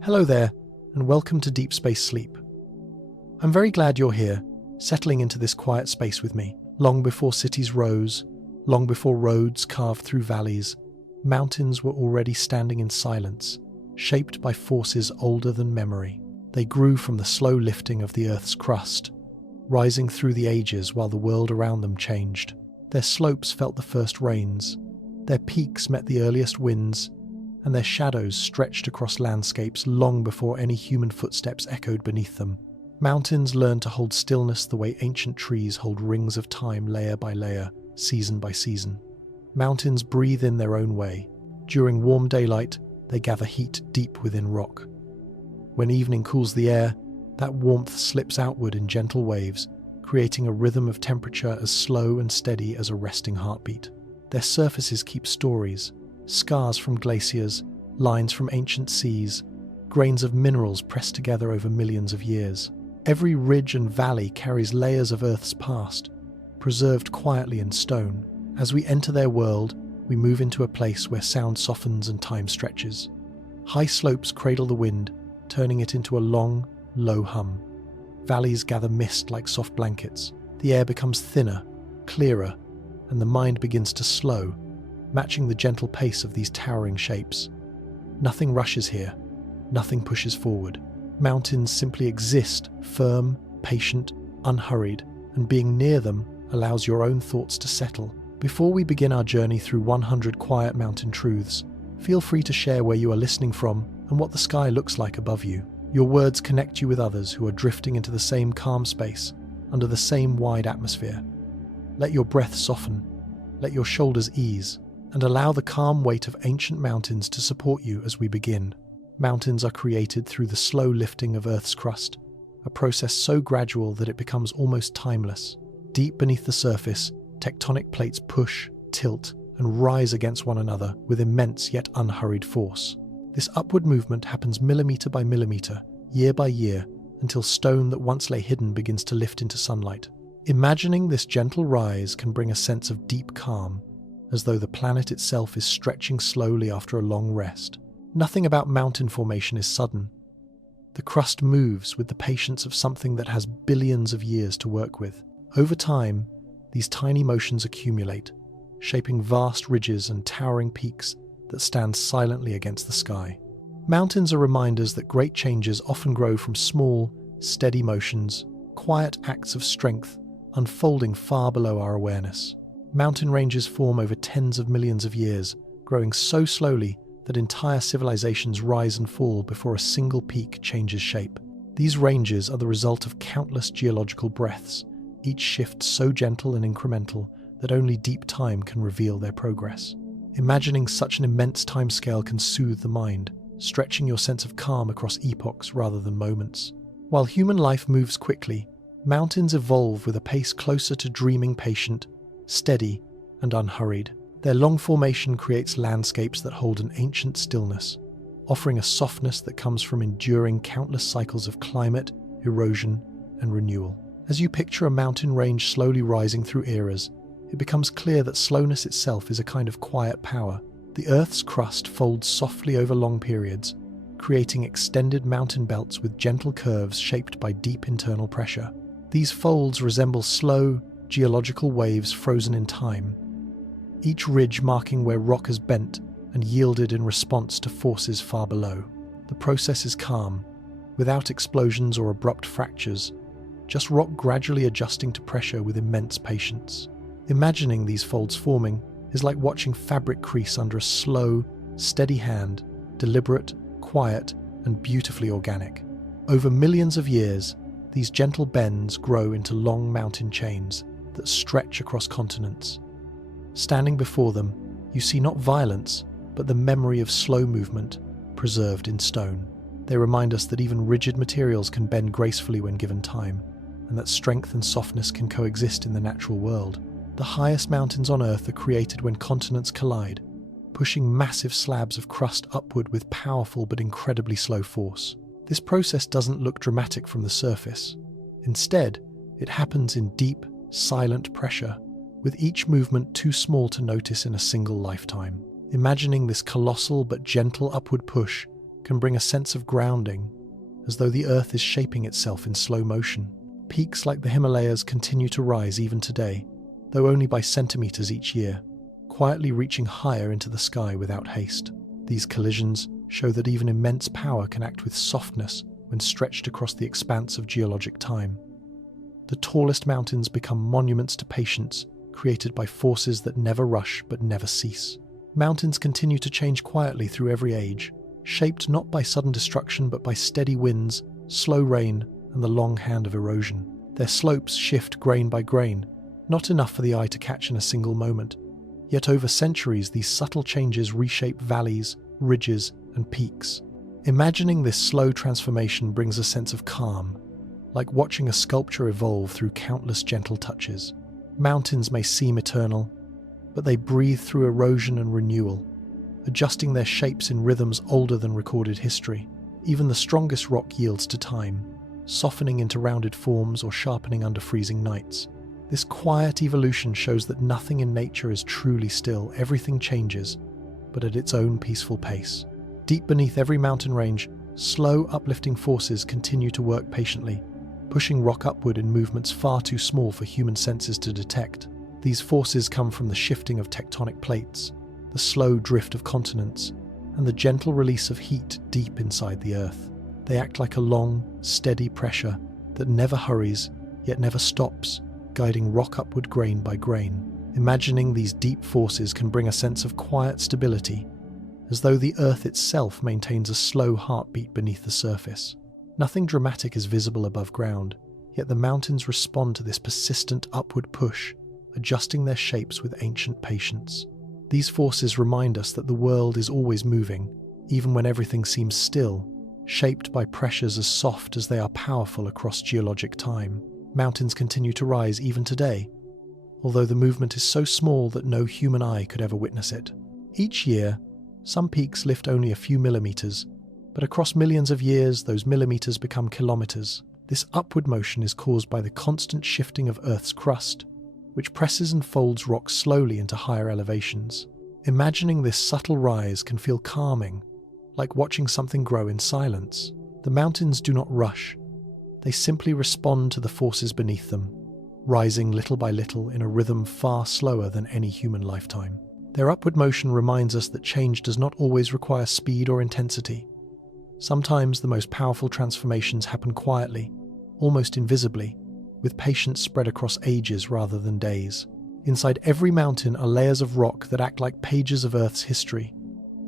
Hello there, and welcome to Deep Space Sleep. I'm very glad you're here, settling into this quiet space with me. Long before cities rose, long before roads carved through valleys, mountains were already standing in silence, shaped by forces older than memory. They grew from the slow lifting of the Earth's crust, rising through the ages while the world around them changed. Their slopes felt the first rains, their peaks met the earliest winds, and their shadows stretched across landscapes long before any human footsteps echoed beneath them. Mountains learned to hold stillness the way ancient trees hold rings of time layer by layer, season by season. Mountains breathe in their own way. During warm daylight, they gather heat deep within rock. When evening cools the air, that warmth slips outward in gentle waves, creating a rhythm of temperature as slow and steady as a resting heartbeat. Their surfaces keep stories, scars from glaciers, lines from ancient seas, grains of minerals pressed together over millions of years. Every ridge and valley carries layers of Earth's past, preserved quietly in stone. As we enter their world, we move into a place where sound softens and time stretches. High slopes cradle the wind, turning it into a long, low hum. Valleys gather mist like soft blankets. The air becomes thinner, clearer, and the mind begins to slow, matching the gentle pace of these towering shapes. Nothing rushes here, nothing pushes forward. Mountains simply exist, firm, patient, unhurried, and being near them allows your own thoughts to settle. Before we begin our journey through 100 quiet mountain truths, feel free to share where you are listening from and what the sky looks like above you. Your words connect you with others who are drifting into the same calm space, under the same wide atmosphere. Let your breath soften, let your shoulders ease, and allow the calm weight of ancient mountains to support you as we begin. Mountains are created through the slow lifting of Earth's crust, a process so gradual that it becomes almost timeless. Deep beneath the surface, tectonic plates push, tilt, and rise against one another with immense yet unhurried force. This upward movement happens millimeter by millimeter, year by year, until stone that once lay hidden begins to lift into sunlight. Imagining this gentle rise can bring a sense of deep calm, as though the planet itself is stretching slowly after a long rest. Nothing about mountain formation is sudden. The crust moves with the patience of something that has billions of years to work with. Over time, these tiny motions accumulate, shaping vast ridges and towering peaks that stand silently against the sky. Mountains are reminders that great changes often grow from small, steady motions, quiet acts of strength, unfolding far below our awareness. Mountain ranges form over tens of millions of years, growing so slowly that entire civilizations rise and fall before a single peak changes shape. These ranges are the result of countless geological breaths, each shift so gentle and incremental that only deep time can reveal their progress. Imagining such an immense timescale can soothe the mind, stretching your sense of calm across epochs rather than moments. While human life moves quickly, mountains evolve with a pace closer to dreaming patient, steady, and unhurried. Their long formation creates landscapes that hold an ancient stillness, offering a softness that comes from enduring countless cycles of climate, erosion, and renewal. As you picture a mountain range slowly rising through eras, it becomes clear that slowness itself is a kind of quiet power. The Earth's crust folds softly over long periods, creating extended mountain belts with gentle curves shaped by deep internal pressure. These folds resemble slow, geological waves frozen in time, each ridge marking where rock has bent and yielded in response to forces far below. The process is calm, without explosions or abrupt fractures, just rock gradually adjusting to pressure with immense patience. Imagining these folds forming is like watching fabric crease under a slow, steady hand, deliberate, quiet, and beautifully organic. Over millions of years, these gentle bends grow into long mountain chains that stretch across continents. Standing before them, you see not violence, but the memory of slow movement preserved in stone. They remind us that even rigid materials can bend gracefully when given time, and that strength and softness can coexist in the natural world. The highest mountains on Earth are created when continents collide, pushing massive slabs of crust upward with powerful but incredibly slow force. This process doesn't look dramatic from the surface. Instead, it happens in deep, silent pressure, with each movement too small to notice in a single lifetime. Imagining this colossal but gentle upward push can bring a sense of grounding, as though the earth is shaping itself in slow motion. Peaks like the Himalayas continue to rise even today, though only by centimeters each year, quietly reaching higher into the sky without haste. These collisions show that even immense power can act with softness when stretched across the expanse of geologic time. The tallest mountains become monuments to patience, created by forces that never rush but never cease. Mountains continue to change quietly through every age, shaped not by sudden destruction but by steady winds, slow rain, and the long hand of erosion. Their slopes shift grain by grain, not enough for the eye to catch in a single moment. Yet over centuries, these subtle changes reshape valleys, ridges, and peaks. Imagining this slow transformation brings a sense of calm, like watching a sculpture evolve through countless gentle touches. Mountains may seem eternal, but they breathe through erosion and renewal, adjusting their shapes in rhythms older than recorded history. Even the strongest rock yields to time, softening into rounded forms or sharpening under freezing nights. This quiet evolution shows that nothing in nature is truly still. Everything changes, but at its own peaceful pace. Deep beneath every mountain range, slow, uplifting forces continue to work patiently, pushing rock upward in movements far too small for human senses to detect. These forces come from the shifting of tectonic plates, the slow drift of continents, and the gentle release of heat deep inside the earth. They act like a long, steady pressure that never hurries, yet never stops, guiding rock upward grain by grain. Imagining these deep forces can bring a sense of quiet stability, as though the earth itself maintains a slow heartbeat beneath the surface. Nothing dramatic is visible above ground, yet the mountains respond to this persistent upward push, adjusting their shapes with ancient patience. These forces remind us that the world is always moving, even when everything seems still, shaped by pressures as soft as they are powerful across geologic time. Mountains continue to rise even today, although the movement is so small that no human eye could ever witness it. Each year, some peaks lift only a few millimeters, but across millions of years, those millimeters become kilometers. This upward motion is caused by the constant shifting of Earth's crust, which presses and folds rock slowly into higher elevations. Imagining this subtle rise can feel calming, like watching something grow in silence. The mountains do not rush. They simply respond to the forces beneath them, rising little by little in a rhythm far slower than any human lifetime. Their upward motion reminds us that change does not always require speed or intensity. Sometimes the most powerful transformations happen quietly, almost invisibly, with patience spread across ages rather than days. Inside every mountain are layers of rock that act like pages of Earth's history,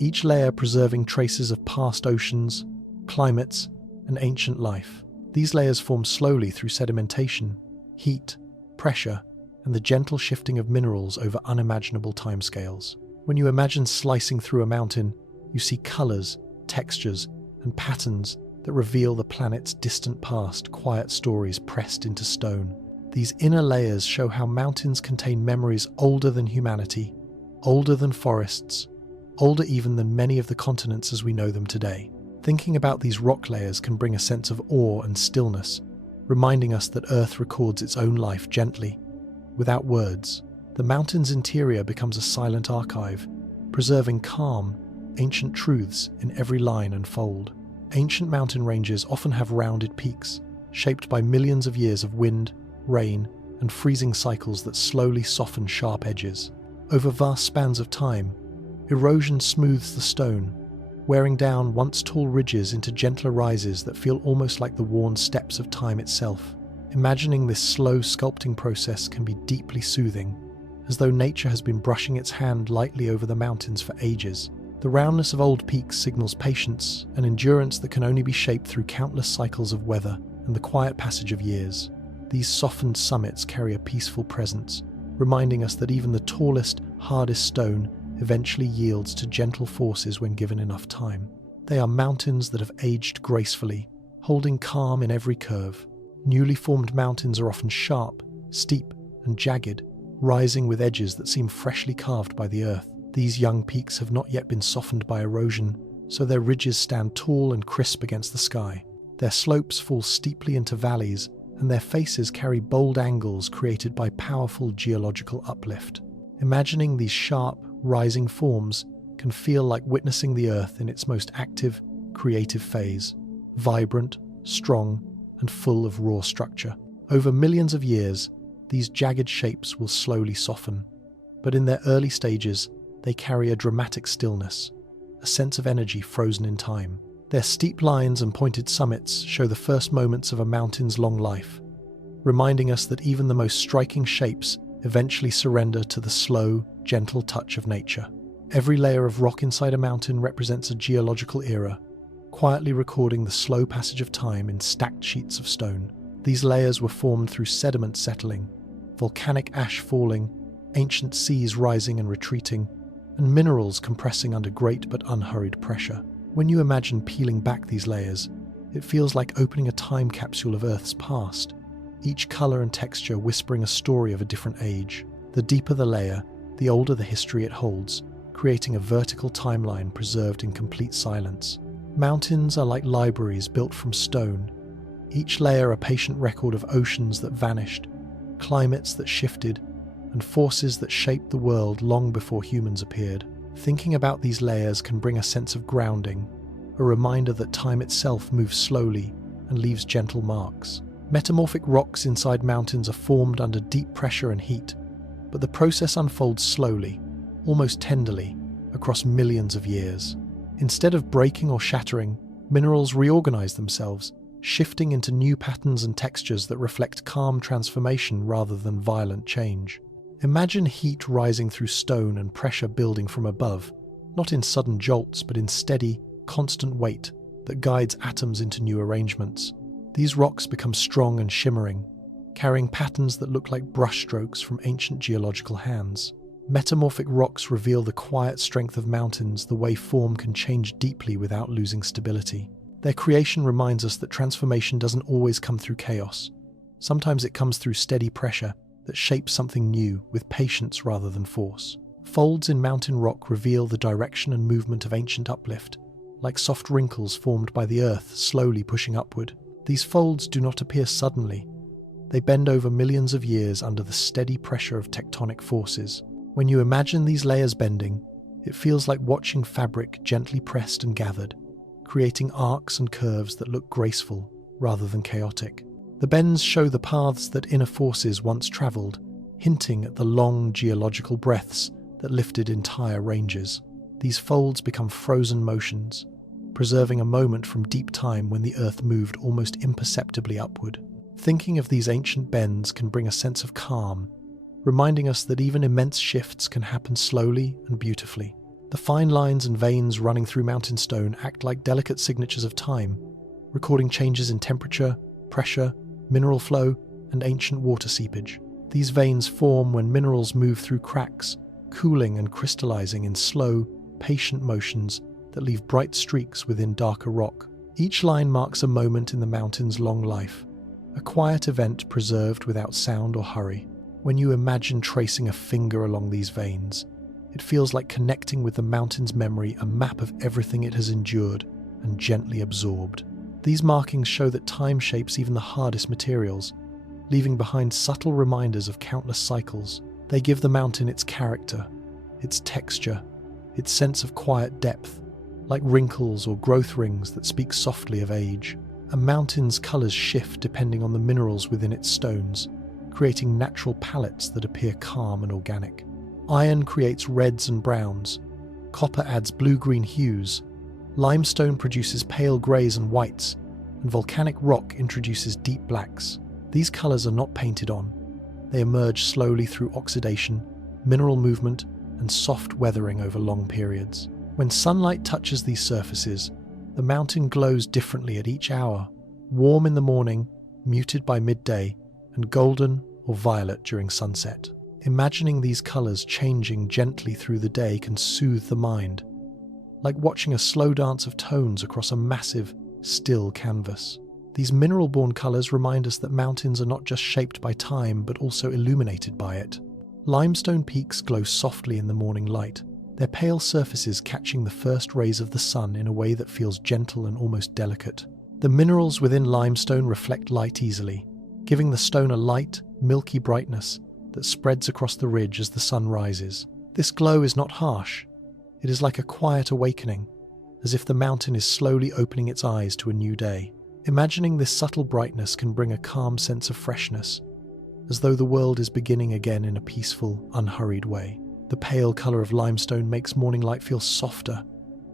each layer preserving traces of past oceans, climates, and ancient life. These layers form slowly through sedimentation, heat, pressure, and the gentle shifting of minerals over unimaginable timescales. When you imagine slicing through a mountain, you see colors, textures, and patterns that reveal the planet's distant past, quiet stories pressed into stone. These inner layers show how mountains contain memories older than humanity, older than forests, older even than many of the continents as we know them today. Thinking about these rock layers can bring a sense of awe and stillness, reminding us that Earth records its own life gently, without words. The mountain's interior becomes a silent archive, preserving calm, ancient truths in every line and fold. Ancient mountain ranges often have rounded peaks, shaped by millions of years of wind, rain, and freezing cycles that slowly soften sharp edges. Over vast spans of time, erosion smooths the stone, wearing down once tall ridges into gentler rises that feel almost like the worn steps of time itself. Imagining this slow sculpting process can be deeply soothing, as though nature has been brushing its hand lightly over the mountains for ages. The roundness of old peaks signals patience and endurance that can only be shaped through countless cycles of weather and the quiet passage of years. These softened summits carry a peaceful presence, reminding us that even the tallest, hardest stone eventually yields to gentle forces when given enough time. They are mountains that have aged gracefully, holding calm in every curve. Newly formed mountains are often sharp, steep, and jagged, rising with edges that seem freshly carved by the earth. These young peaks have not yet been softened by erosion, so their ridges stand tall and crisp against the sky. Their slopes fall steeply into valleys, and their faces carry bold angles created by powerful geological uplift. Imagining these sharp, rising forms can feel like witnessing the earth in its most active, creative phase, vibrant, strong, and full of raw structure. Over millions of years, these jagged shapes will slowly soften, but in their early stages, they carry a dramatic stillness, a sense of energy frozen in time. Their steep lines and pointed summits show the first moments of a mountain's long life, reminding us that even the most striking shapes eventually surrender to the slow, gentle touch of nature. Every layer of rock inside a mountain represents a geological era, quietly recording the slow passage of time in stacked sheets of stone. These layers were formed through sediment settling, volcanic ash falling, ancient seas rising and retreating, and minerals compressing under great but unhurried pressure. When you imagine peeling back these layers, it feels like opening a time capsule of Earth's past, each color and texture whispering a story of a different age. The deeper the layer, the older the history it holds, creating a vertical timeline preserved in complete silence. Mountains are like libraries built from stone, each layer a patient record of oceans that vanished, climates that shifted, and forces that shaped the world long before humans appeared. Thinking about these layers can bring a sense of grounding, a reminder that time itself moves slowly and leaves gentle marks. Metamorphic rocks inside mountains are formed under deep pressure and heat, but the process unfolds slowly, almost tenderly, across millions of years. Instead of breaking or shattering, minerals reorganize themselves, shifting into new patterns and textures that reflect calm transformation rather than violent change. Imagine heat rising through stone and pressure building from above, not in sudden jolts but in steady, constant weight that guides atoms into new arrangements. These rocks become strong and shimmering, carrying patterns that look like brushstrokes from ancient geological hands. Metamorphic rocks reveal the quiet strength of mountains, the way form can change deeply without losing stability. Their creation reminds us that transformation doesn't always come through chaos. Sometimes it comes through steady pressure that shapes something new with patience rather than force. Folds in mountain rock reveal the direction and movement of ancient uplift, like soft wrinkles formed by the earth slowly pushing upward. These folds do not appear suddenly. They bend over millions of years under the steady pressure of tectonic forces. When you imagine these layers bending, it feels like watching fabric gently pressed and gathered, creating arcs and curves that look graceful rather than chaotic. The bends show the paths that inner forces once traveled, hinting at the long geological breaths that lifted entire ranges. These folds become frozen motions, preserving a moment from deep time when the earth moved almost imperceptibly upward. Thinking of these ancient bends can bring a sense of calm, reminding us that even immense shifts can happen slowly and beautifully. The fine lines and veins running through mountain stone act like delicate signatures of time, recording changes in temperature, pressure, mineral flow, and ancient water seepage. These veins form when minerals move through cracks, cooling and crystallizing in slow, patient motions that leave bright streaks within darker rock. Each line marks a moment in the mountain's long life, a quiet event preserved without sound or hurry. When you imagine tracing a finger along these veins, it feels like connecting with the mountain's memory, a map of everything it has endured and gently absorbed. These markings show that time shapes even the hardest materials, leaving behind subtle reminders of countless cycles. They give the mountain its character, its texture, its sense of quiet depth, like wrinkles or growth rings that speak softly of age. A mountain's colors shift depending on the minerals within its stones, creating natural palettes that appear calm and organic. Iron creates reds and browns, copper adds blue-green hues, limestone produces pale greys and whites, and volcanic rock introduces deep blacks. These colors are not painted on. They emerge slowly through oxidation, mineral movement, and soft weathering over long periods. When sunlight touches these surfaces, the mountain glows differently at each hour, warm in the morning, muted by midday, and golden or violet during sunset. Imagining these colors changing gently through the day can soothe the mind, like watching a slow dance of tones across a massive, still canvas. These mineral-born colors remind us that mountains are not just shaped by time but also illuminated by it. Limestone peaks glow softly in the morning light, their pale surfaces catching the first rays of the sun in a way that feels gentle and almost delicate. The minerals within limestone reflect light easily, giving the stone a light, milky brightness that spreads across the ridge as the sun rises. This glow is not harsh. It is like a quiet awakening, as if the mountain is slowly opening its eyes to a new day. Imagining this subtle brightness can bring a calm sense of freshness, as though the world is beginning again in a peaceful, unhurried way. The pale colour of limestone makes morning light feel softer,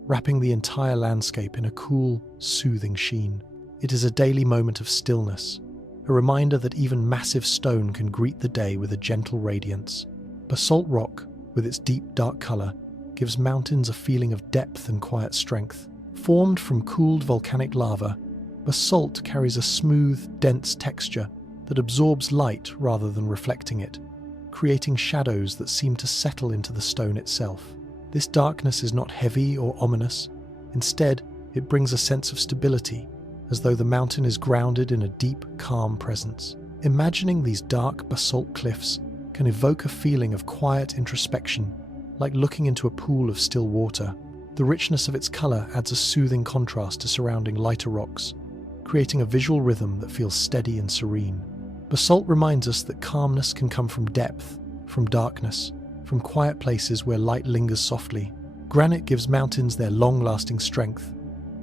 wrapping the entire landscape in a cool, soothing sheen. It is a daily moment of stillness, a reminder that even massive stone can greet the day with a gentle radiance. Basalt rock, with its deep, dark colour, gives mountains a feeling of depth and quiet strength. Formed from cooled volcanic lava, basalt carries a smooth, dense texture that absorbs light rather than reflecting it, creating shadows that seem to settle into the stone itself. This darkness is not heavy or ominous. Instead, it brings a sense of stability, as though the mountain is grounded in a deep, calm presence. Imagining these dark basalt cliffs can evoke a feeling of quiet introspection, like looking into a pool of still water. The richness of its colour adds a soothing contrast to surrounding lighter rocks, creating a visual rhythm that feels steady and serene. Basalt reminds us that calmness can come from depth, from darkness, from quiet places where light lingers softly. Granite gives mountains their long-lasting strength,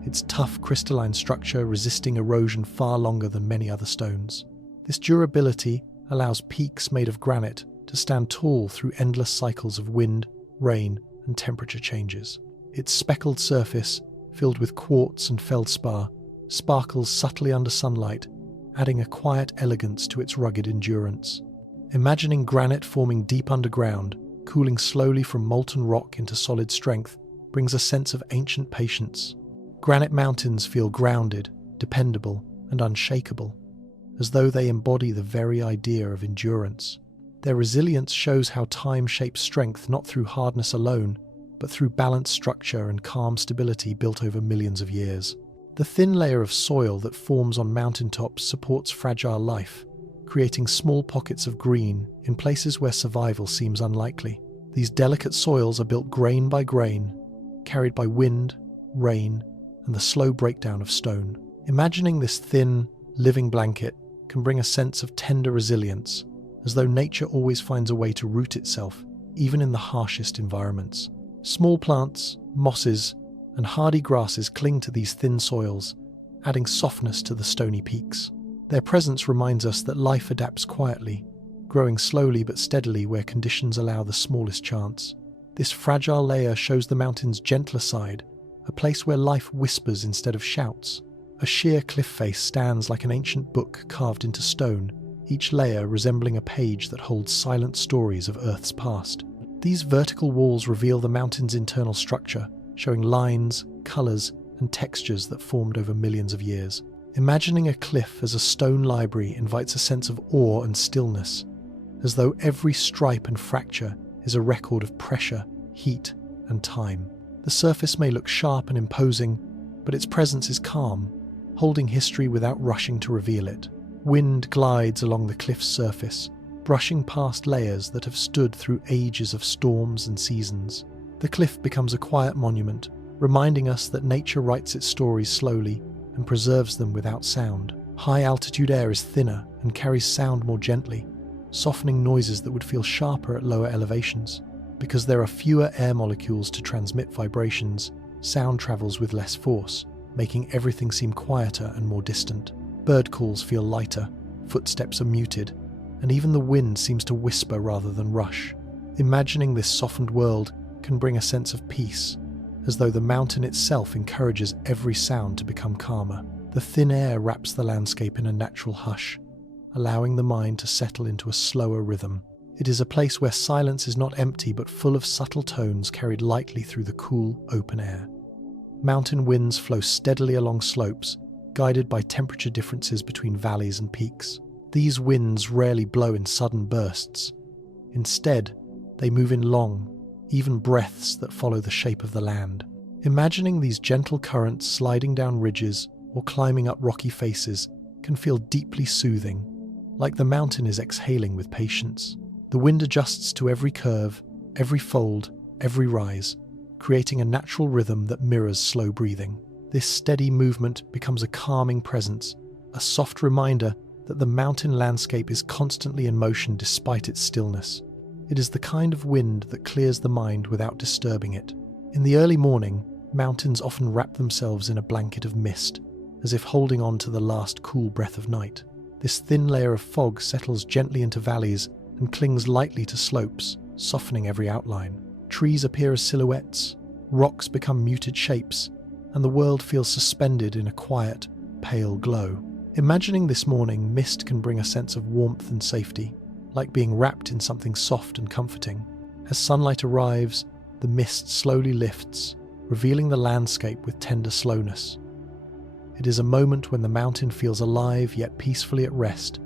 its tough crystalline structure resisting erosion far longer than many other stones. This durability allows peaks made of granite to stand tall through endless cycles of wind, rain, and temperature changes. Its speckled surface, filled with quartz and feldspar, sparkles subtly under sunlight, adding a quiet elegance to its rugged endurance. Imagining granite forming deep underground, cooling slowly from molten rock into solid strength, brings a sense of ancient patience. Granite mountains feel grounded, dependable, and unshakable, as though they embody the very idea of endurance. Their resilience shows how time shapes strength not through hardness alone, but through balanced structure and calm stability built over millions of years. The thin layer of soil that forms on mountaintops supports fragile life, creating small pockets of green in places where survival seems unlikely. These delicate soils are built grain by grain, carried by wind, rain, and the slow breakdown of stone. Imagining this thin, living blanket can bring a sense of tender resilience, as though nature always finds a way to root itself, even in the harshest environments. Small plants, mosses, and hardy grasses cling to these thin soils, adding softness to the stony peaks. Their presence reminds us that life adapts quietly, growing slowly but steadily where conditions allow the smallest chance. This fragile layer shows the mountain's gentler side, a place where life whispers instead of shouts. A sheer cliff face stands like an ancient book carved into stone, each layer resembling a page that holds silent stories of Earth's past. These vertical walls reveal the mountain's internal structure, showing lines, colours, and textures that formed over millions of years. Imagining a cliff as a stone library invites a sense of awe and stillness, as though every stripe and fracture is a record of pressure, heat, and time. The surface may look sharp and imposing, but its presence is calm, holding history without rushing to reveal it. Wind glides along the cliff's surface, brushing past layers that have stood through ages of storms and seasons. The cliff becomes a quiet monument, reminding us that nature writes its stories slowly and preserves them without sound. High-altitude air is thinner and carries sound more gently, softening noises that would feel sharper at lower elevations. Because there are fewer air molecules to transmit vibrations, sound travels with less force, making everything seem quieter and more distant. Bird calls feel lighter, footsteps are muted, and even the wind seems to whisper rather than rush. Imagining this softened world can bring a sense of peace, as though the mountain itself encourages every sound to become calmer. The thin air wraps the landscape in a natural hush, allowing the mind to settle into a slower rhythm. It is a place where silence is not empty but full of subtle tones carried lightly through the cool, open air. Mountain winds flow steadily along slopes, guided by temperature differences between valleys and peaks. These winds rarely blow in sudden bursts. Instead, they move in long, even breaths that follow the shape of the land. Imagining these gentle currents sliding down ridges or climbing up rocky faces can feel deeply soothing, like the mountain is exhaling with patience. The wind adjusts to every curve, every fold, every rise, creating a natural rhythm that mirrors slow breathing. This steady movement becomes a calming presence, a soft reminder that the mountain landscape is constantly in motion despite its stillness. It is the kind of wind that clears the mind without disturbing it. In the early morning, Mountains often wrap themselves in a blanket of mist, as if holding on to the last cool breath of night. This thin layer of fog settles gently into valleys and clings lightly to slopes, softening every outline. Trees appear as silhouettes, rocks become muted shapes, and the world feels suspended in a quiet, pale glow. Imagining this morning, mist can bring a sense of warmth and safety, like being wrapped in something soft and comforting. As sunlight arrives, the mist slowly lifts, revealing the landscape with tender slowness. It is a moment when the mountain feels alive yet peacefully at rest,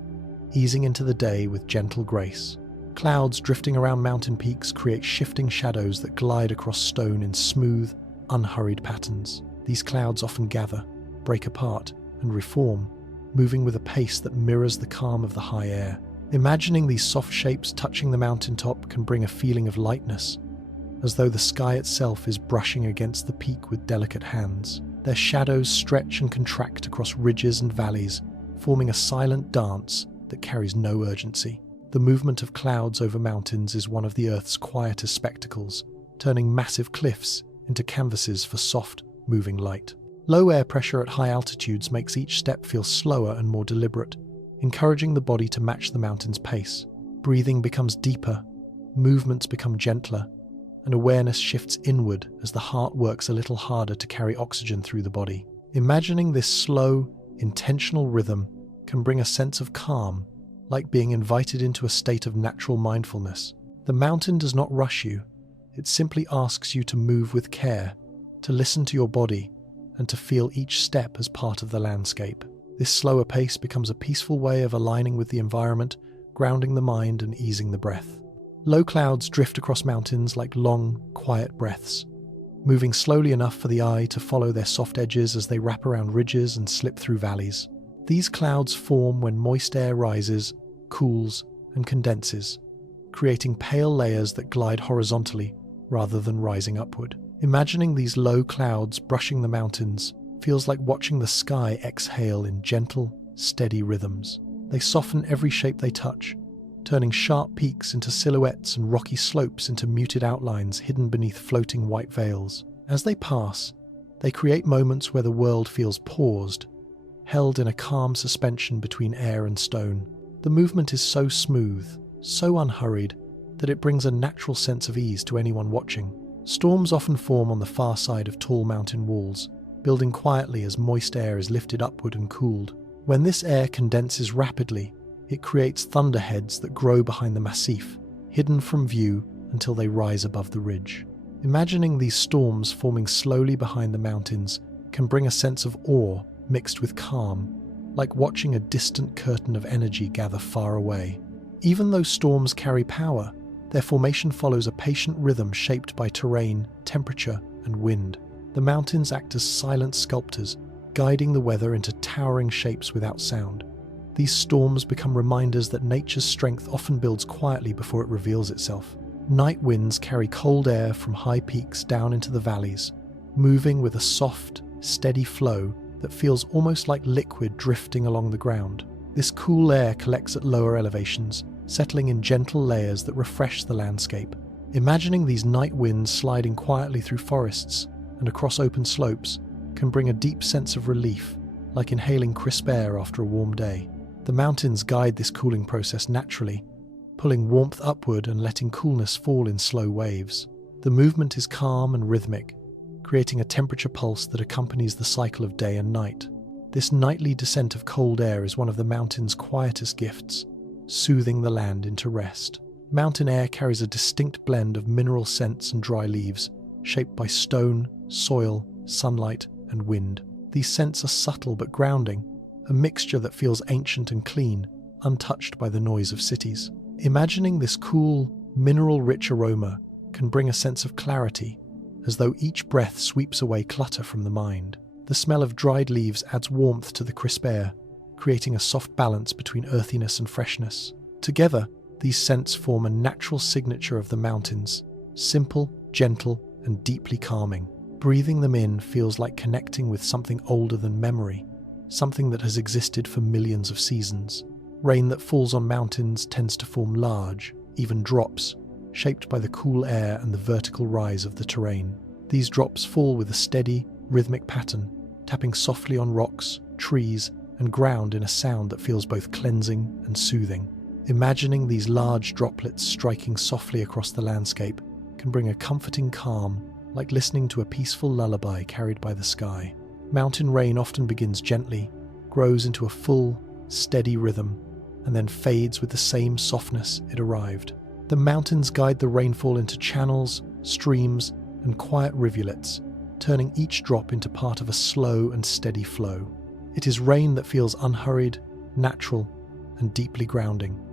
easing into the day with gentle grace. Clouds drifting around mountain peaks create shifting shadows that glide across stone in smooth, unhurried patterns. These clouds often gather, break apart, and reform, moving with a pace that mirrors the calm of the high air. Imagining these soft shapes touching the mountaintop can bring a feeling of lightness, as though the sky itself is brushing against the peak with delicate hands. Their shadows stretch and contract across ridges and valleys, forming a silent dance that carries no urgency. The movement of clouds over mountains is one of the Earth's quietest spectacles, turning massive cliffs into canvases for soft, moving light. Low air pressure at high altitudes makes each step feel slower and more deliberate, encouraging the body to match the mountain's pace. Breathing becomes deeper, movements become gentler, and awareness shifts inward as the heart works a little harder to carry oxygen through the body. Imagining this slow, intentional rhythm can bring a sense of calm, like being invited into a state of natural mindfulness. The mountain does not rush you, it simply asks you to move with care, to listen to your body, and to feel each step as part of the landscape. This slower pace becomes a peaceful way of aligning with the environment, grounding the mind and easing the breath. Low clouds drift across mountains like long, quiet breaths, moving slowly enough for the eye to follow their soft edges as they wrap around ridges and slip through valleys. These clouds form when moist air rises, cools, and condenses, creating pale layers that glide horizontally rather than rising upward. Imagining these low clouds brushing the mountains feels like watching the sky exhale in gentle, steady rhythms. They soften every shape they touch, turning sharp peaks into silhouettes and rocky slopes into muted outlines hidden beneath floating white veils. As they pass, they create moments where the world feels paused, held in a calm suspension between air and stone. The movement is so smooth, so unhurried, that it brings a natural sense of ease to anyone watching. Storms often form on the far side of tall mountain walls, building quietly as moist air is lifted upward and cooled. When this air condenses rapidly, it creates thunderheads that grow behind the massif, hidden from view until they rise above the ridge. Imagining these storms forming slowly behind the mountains can bring a sense of awe mixed with calm, like watching a distant curtain of energy gather far away. Even though storms carry power, their formation follows a patient rhythm shaped by terrain, temperature, and wind. The mountains act as silent sculptors, guiding the weather into towering shapes without sound. These storms become reminders that nature's strength often builds quietly before it reveals itself. Night winds carry cold air from high peaks down into the valleys, moving with a soft, steady flow that feels almost like liquid drifting along the ground. This cool air collects at lower elevations, settling in gentle layers that refresh the landscape. Imagining these night winds sliding quietly through forests and across open slopes can bring a deep sense of relief, like inhaling crisp air after a warm day. The mountains guide this cooling process naturally, pulling warmth upward and letting coolness fall in slow waves. The movement is calm and rhythmic, creating a temperature pulse that accompanies the cycle of day and night. This nightly descent of cold air is one of the mountain's quietest gifts, soothing the land into rest. Mountain air carries a distinct blend of mineral scents and dry leaves, shaped by stone, soil, sunlight, and wind. These scents are subtle but grounding, a mixture that feels ancient and clean, untouched by the noise of cities. Imagining this cool, mineral-rich aroma can bring a sense of clarity, as though each breath sweeps away clutter from the mind. The smell of dried leaves adds warmth to the crisp air, creating a soft balance between earthiness and freshness. Together, these scents form a natural signature of the mountains, simple, gentle, and deeply calming. Breathing them in feels like connecting with something older than memory, something that has existed for millions of seasons. Rain that falls on mountains tends to form large, even drops, shaped by the cool air and the vertical rise of the terrain. These drops fall with a steady, rhythmic pattern, tapping softly on rocks, trees, and ground in a sound that feels both cleansing and soothing. Imagining these large droplets striking softly across the landscape can bring a comforting calm, like listening to a peaceful lullaby carried by the sky. Mountain rain often begins gently, grows into a full, steady rhythm, and then fades with the same softness it arrived. The mountains guide the rainfall into channels, streams, and quiet rivulets, turning each drop into part of a slow and steady flow. It is rain that feels unhurried, natural, and deeply grounding.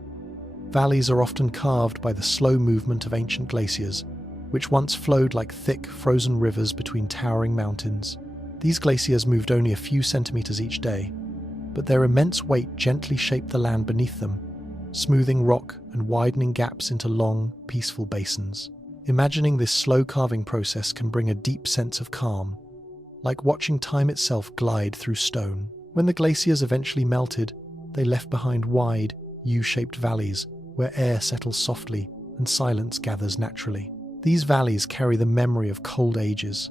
Valleys are often carved by the slow movement of ancient glaciers, which once flowed like thick, frozen rivers between towering mountains. These glaciers moved only a few centimeters each day, but their immense weight gently shaped the land beneath them, smoothing rock and widening gaps into long, peaceful basins. Imagining this slow carving process can bring a deep sense of calm, like watching time itself glide through stone. When the glaciers eventually melted, they left behind wide, U-shaped valleys where air settles softly and silence gathers naturally. These valleys carry the memory of cold ages,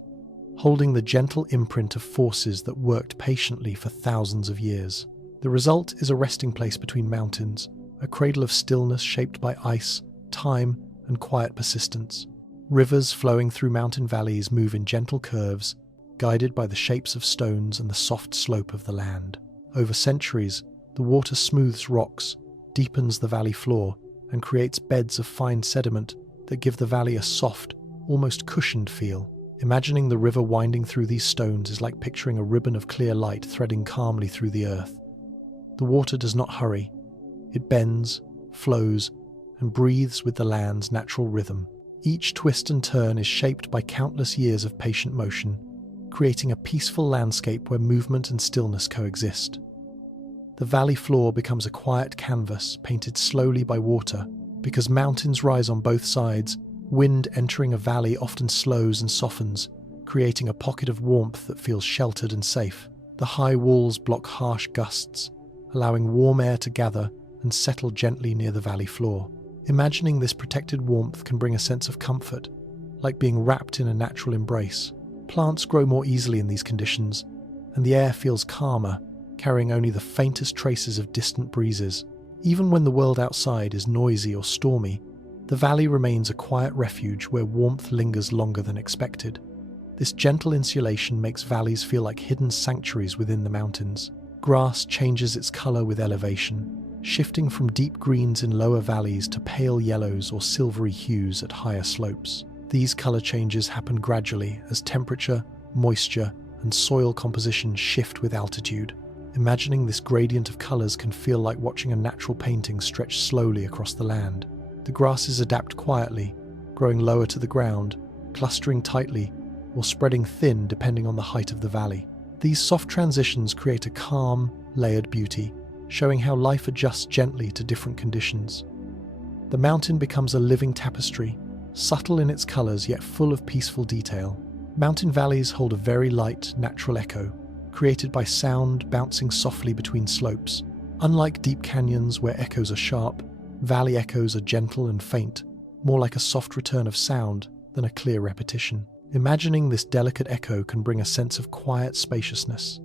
holding the gentle imprint of forces that worked patiently for thousands of years. The result is a resting place between mountains, a cradle of stillness shaped by ice, time, and quiet persistence. Rivers flowing through mountain valleys move in gentle curves, guided by the shapes of stones and the soft slope of the land. Over centuries, the water smooths rocks, deepens the valley floor, and creates beds of fine sediment that give the valley a soft, almost cushioned feel. Imagining the river winding through these stones is like picturing a ribbon of clear light threading calmly through the earth. The water does not hurry. It bends, flows, and breathes with the land's natural rhythm. Each twist and turn is shaped by countless years of patient motion, creating a peaceful landscape where movement and stillness coexist. The valley floor becomes a quiet canvas painted slowly by water. Because mountains rise on both sides, wind entering a valley often slows and softens, creating a pocket of warmth that feels sheltered and safe. The high walls block harsh gusts, allowing warm air to gather and settle gently near the valley floor. Imagining this protected warmth can bring a sense of comfort, like being wrapped in a natural embrace. Plants grow more easily in these conditions, and the air feels calmer, carrying only the faintest traces of distant breezes. Even when the world outside is noisy or stormy, the valley remains a quiet refuge where warmth lingers longer than expected. This gentle insulation makes valleys feel like hidden sanctuaries within the mountains. Grass changes its color with elevation, shifting from deep greens in lower valleys to pale yellows or silvery hues at higher slopes. These color changes happen gradually as temperature, moisture, and soil composition shift with altitude. Imagining this gradient of colors can feel like watching a natural painting stretch slowly across the land. The grasses adapt quietly, growing lower to the ground, clustering tightly, or spreading thin depending on the height of the valley. These soft transitions create a calm, layered beauty, showing how life adjusts gently to different conditions. The mountain becomes a living tapestry, subtle in its colors yet full of peaceful detail. Mountain valleys hold a very light, natural echo, created by sound bouncing softly between slopes. Unlike deep canyons where echoes are sharp, valley echoes are gentle and faint, more like a soft return of sound than a clear repetition. Imagining this delicate echo can bring a sense of quiet spaciousness,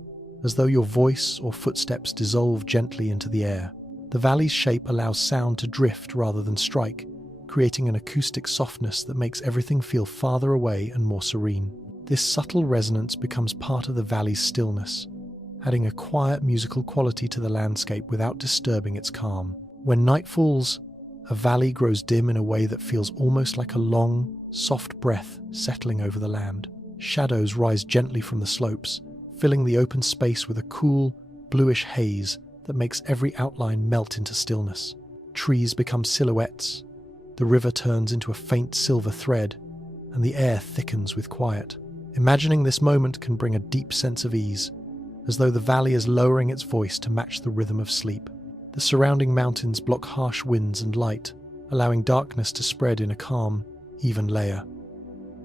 as though your voice or footsteps dissolve gently into the air. The valley's shape allows sound to drift rather than strike, creating an acoustic softness that makes everything feel farther away and more serene. This subtle resonance becomes part of the valley's stillness, adding a quiet musical quality to the landscape without disturbing its calm. When night falls, a valley grows dim in a way that feels almost like a long, soft breath settling over the land. Shadows rise gently from the slopes, filling the open space with a cool, bluish haze that makes every outline melt into stillness. Trees become silhouettes, the river turns into a faint silver thread, and the air thickens with quiet. Imagining this moment can bring a deep sense of ease, as though the valley is lowering its voice to match the rhythm of sleep. The surrounding mountains block harsh winds and light, allowing darkness to spread in a calm, even layer.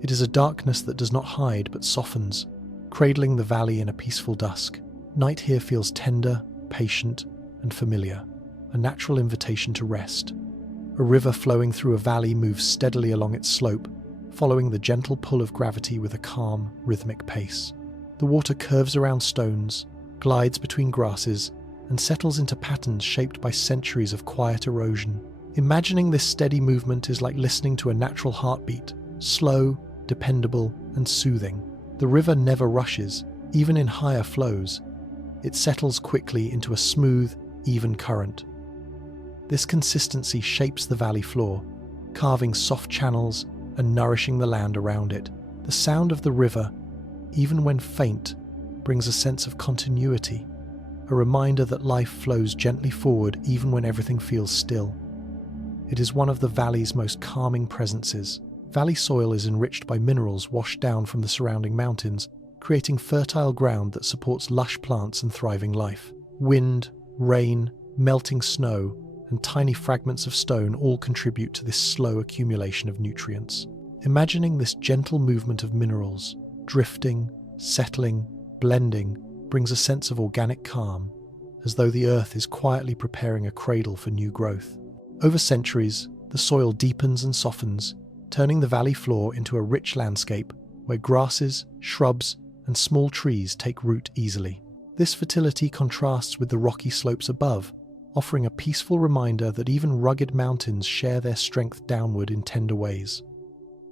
It is a darkness that does not hide but softens, cradling the valley in a peaceful dusk. Night here feels tender, patient, and familiar, a natural invitation to rest. A river flowing through a valley moves steadily along its slope, following the gentle pull of gravity with a calm, rhythmic pace. The water curves around stones, glides between grasses, and settles into patterns shaped by centuries of quiet erosion. Imagining this steady movement is like listening to a natural heartbeat, slow, dependable, and soothing. The river never rushes, even in higher flows. It settles quickly into a smooth, even current. This consistency shapes the valley floor, carving soft channels and nourishing the land around it. The sound of the river, even when faint, brings a sense of continuity, a reminder that life flows gently forward even when everything feels still. It is one of the valley's most calming presences. Valley soil is enriched by minerals washed down from the surrounding mountains, creating fertile ground that supports lush plants and thriving life. Wind, rain, melting snow, and tiny fragments of stone all contribute to this slow accumulation of nutrients. Imagining this gentle movement of minerals, drifting, settling, blending, brings a sense of organic calm, as though the earth is quietly preparing a cradle for new growth. Over centuries, the soil deepens and softens, turning the valley floor into a rich landscape where grasses, shrubs, and small trees take root easily. This fertility contrasts with the rocky slopes above, offering a peaceful reminder that even rugged mountains share their strength downward in tender ways.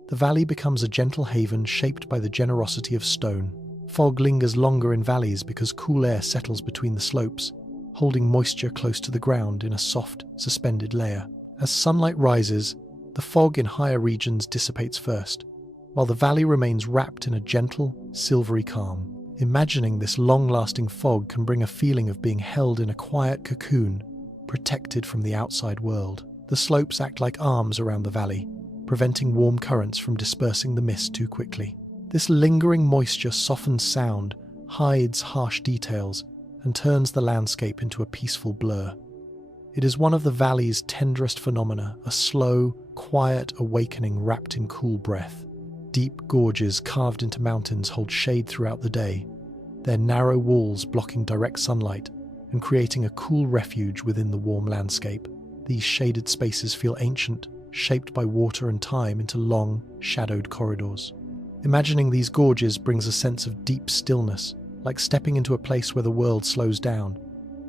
The valley becomes a gentle haven shaped by the generosity of stone. Fog lingers longer in valleys because cool air settles between the slopes, holding moisture close to the ground in a soft, suspended layer. As sunlight rises, the fog in higher regions dissipates first, while the valley remains wrapped in a gentle, silvery calm. Imagining this long-lasting fog can bring a feeling of being held in a quiet cocoon, protected from the outside world. The slopes act like arms around the valley, preventing warm currents from dispersing the mist too quickly. This lingering moisture softens sound, hides harsh details, and turns the landscape into a peaceful blur. It is one of the valley's tenderest phenomena, a slow, quiet awakening wrapped in cool breath. Deep gorges carved into mountains hold shade throughout the day, their narrow walls blocking direct sunlight and creating a cool refuge within the warm landscape. These shaded spaces feel ancient, shaped by water and time into long, shadowed corridors. Imagining these gorges brings a sense of deep stillness, like stepping into a place where the world slows down.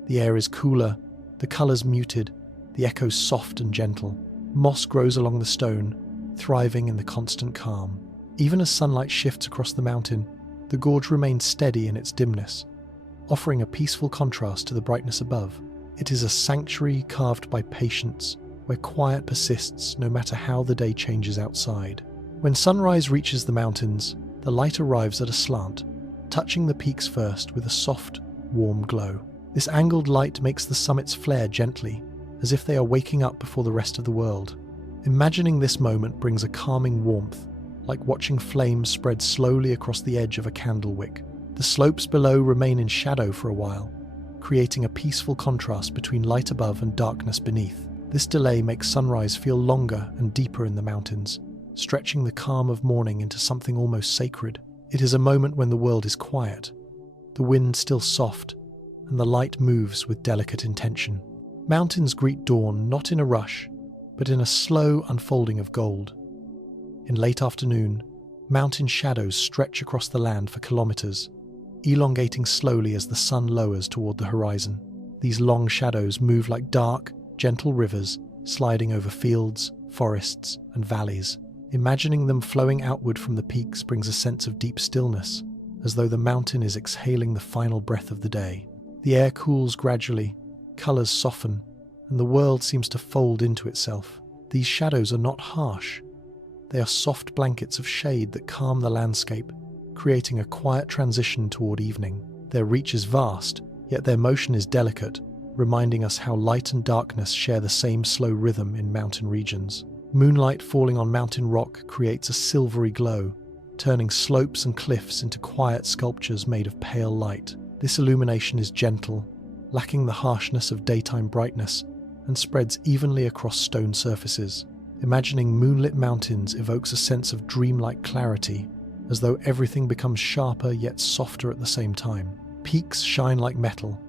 The air is cooler, the colours muted, the echoes soft and gentle. Moss grows along the stone, thriving in the constant calm. Even as sunlight shifts across the mountain, the gorge remains steady in its dimness, offering a peaceful contrast to the brightness above. It is a sanctuary carved by patience, where quiet persists no matter how the day changes outside. When sunrise reaches the mountains, the light arrives at a slant, touching the peaks first with a soft, warm glow. This angled light makes the summits flare gently, as if they are waking up before the rest of the world. Imagining this moment brings a calming warmth, like watching flames spread slowly across the edge of a candle wick. The slopes below remain in shadow for a while, creating a peaceful contrast between light above and darkness beneath. This delay makes sunrise feel longer and deeper in the mountains, stretching the calm of morning into something almost sacred. It is a moment when the world is quiet, the wind still soft, and the light moves with delicate intention. Mountains greet dawn not in a rush, but in a slow unfolding of gold. In late afternoon, mountain shadows stretch across the land for kilometers, elongating slowly as the sun lowers toward the horizon. These long shadows move like dark, gentle rivers, sliding over fields, forests, and valleys. Imagining them flowing outward from the peaks brings a sense of deep stillness, as though the mountain is exhaling the final breath of the day. The air cools gradually, colors soften, and the world seems to fold into itself. These shadows are not harsh. They are soft blankets of shade that calm the landscape, creating a quiet transition toward evening. Their reach is vast, yet their motion is delicate, reminding us how light and darkness share the same slow rhythm in mountain regions. Moonlight falling on mountain rock creates a silvery glow, turning slopes and cliffs into quiet sculptures made of pale light. This illumination is gentle, lacking the harshness of daytime brightness, and spreads evenly across stone surfaces. Imagining moonlit mountains evokes a sense of dreamlike clarity, as though everything becomes sharper yet softer at the same time. Peaks shine like metal,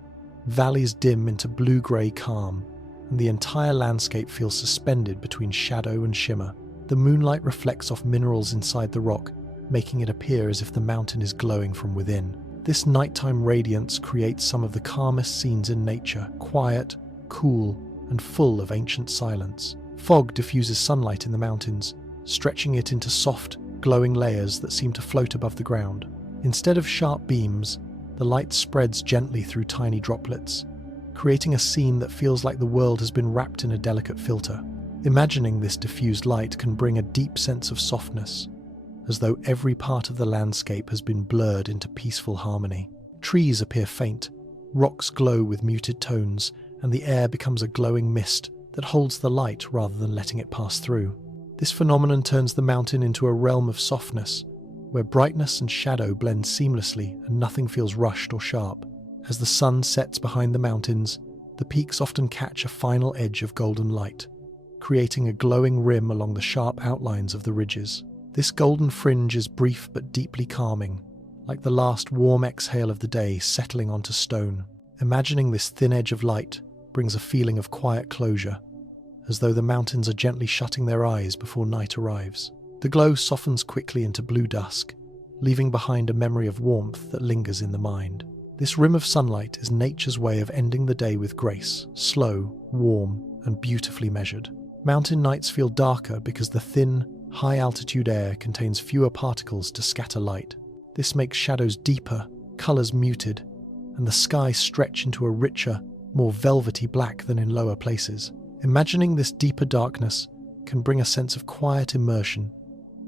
valleys dim into blue-grey calm, and the entire landscape feels suspended between shadow and shimmer. The moonlight reflects off minerals inside the rock, making it appear as if the mountain is glowing from within. This nighttime radiance creates some of the calmest scenes in nature, quiet, cool, and full of ancient silence. Fog diffuses sunlight in the mountains, stretching it into soft, glowing layers that seem to float above the ground. Instead of sharp beams, the light spreads gently through tiny droplets, creating a scene that feels like the world has been wrapped in a delicate filter. Imagining this diffused light can bring a deep sense of softness, as though every part of the landscape has been blurred into peaceful harmony. Trees appear faint, rocks glow with muted tones, and the air becomes a glowing mist that holds the light rather than letting it pass through. This phenomenon turns the mountain into a realm of softness, where brightness and shadow blend seamlessly and nothing feels rushed or sharp. As the sun sets behind the mountains, the peaks often catch a final edge of golden light, creating a glowing rim along the sharp outlines of the ridges. This golden fringe is brief but deeply calming, like the last warm exhale of the day settling onto stone. Imagining this thin edge of light brings a feeling of quiet closure, as though the mountains are gently shutting their eyes before night arrives. The glow softens quickly into blue dusk, leaving behind a memory of warmth that lingers in the mind. This rim of sunlight is nature's way of ending the day with grace, slow, warm, and beautifully measured. Mountain nights feel darker because the thin, high-altitude air contains fewer particles to scatter light. This makes shadows deeper, colors muted, and the sky stretch into a richer, more velvety black than in lower places. Imagining this deeper darkness can bring a sense of quiet immersion,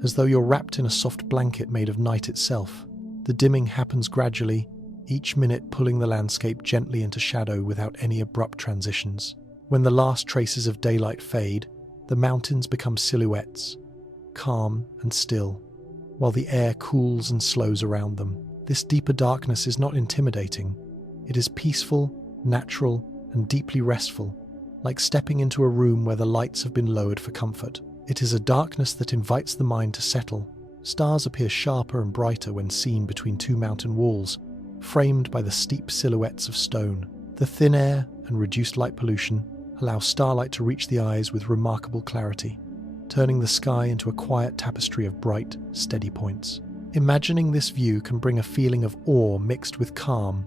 as though you're wrapped in a soft blanket made of night itself. The dimming happens gradually, each minute pulling the landscape gently into shadow without any abrupt transitions. When the last traces of daylight fade, the mountains become silhouettes, calm and still, while the air cools and slows around them. This deeper darkness is not intimidating. It is peaceful, natural, and deeply restful, like stepping into a room where the lights have been lowered for comfort. It is a darkness that invites the mind to settle. Stars appear sharper and brighter when seen between two mountain walls, framed by the steep silhouettes of stone. The thin air and reduced light pollution allow starlight to reach the eyes with remarkable clarity, turning the sky into a quiet tapestry of bright, steady points. Imagining this view can bring a feeling of awe mixed with calm,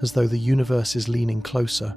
as though the universe is leaning closer,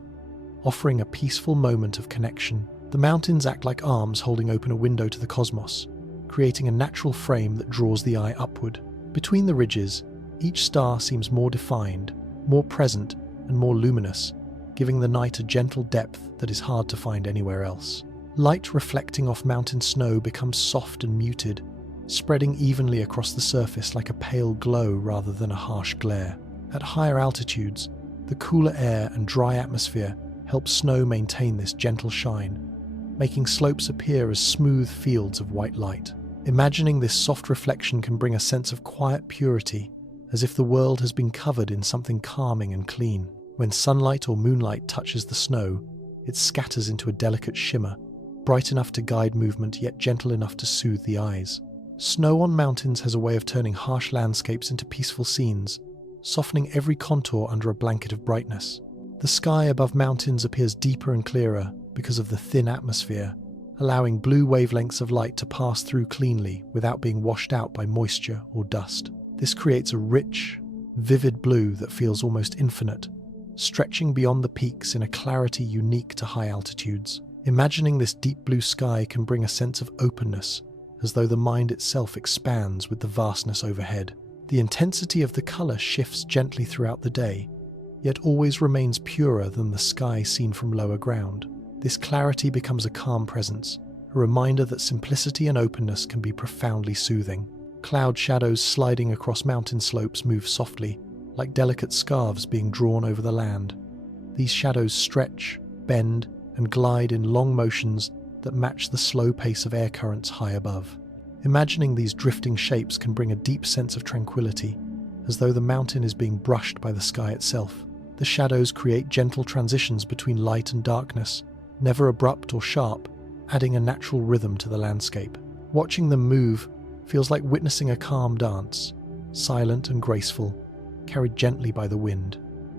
offering a peaceful moment of connection. The mountains act like arms holding open a window to the cosmos, creating a natural frame that draws the eye upward. Between the ridges, each star seems more defined, more present, and more luminous, giving the night a gentle depth that is hard to find anywhere else. Light reflecting off mountain snow becomes soft and muted, spreading evenly across the surface like a pale glow rather than a harsh glare. At higher altitudes, the cooler air and dry atmosphere help snow maintain this gentle shine, making slopes appear as smooth fields of white light. Imagining this soft reflection can bring a sense of quiet purity, as if the world has been covered in something calming and clean. When sunlight or moonlight touches the snow, it scatters into a delicate shimmer, bright enough to guide movement yet gentle enough to soothe the eyes. Snow on mountains has a way of turning harsh landscapes into peaceful scenes, softening every contour under a blanket of brightness. The sky above mountains appears deeper and clearer because of the thin atmosphere, allowing blue wavelengths of light to pass through cleanly without being washed out by moisture or dust. This creates a rich, vivid blue that feels almost infinite, stretching beyond the peaks in a clarity unique to high altitudes. Imagining this deep blue sky can bring a sense of openness, as though the mind itself expands with the vastness overhead. The intensity of the color shifts gently throughout the day, yet always remains purer than the sky seen from lower ground. This clarity becomes a calm presence, a reminder that simplicity and openness can be profoundly soothing. Cloud shadows sliding across mountain slopes move softly, like delicate scarves being drawn over the land. These shadows stretch, bend, and glide in long motions that match the slow pace of air currents high above. Imagining these drifting shapes can bring a deep sense of tranquility, as though the mountain is being brushed by the sky itself. The shadows create gentle transitions between light and darkness, never abrupt or sharp, adding a natural rhythm to the landscape. Watching them move feels like witnessing a calm dance, silent and graceful, carried gently by the wind.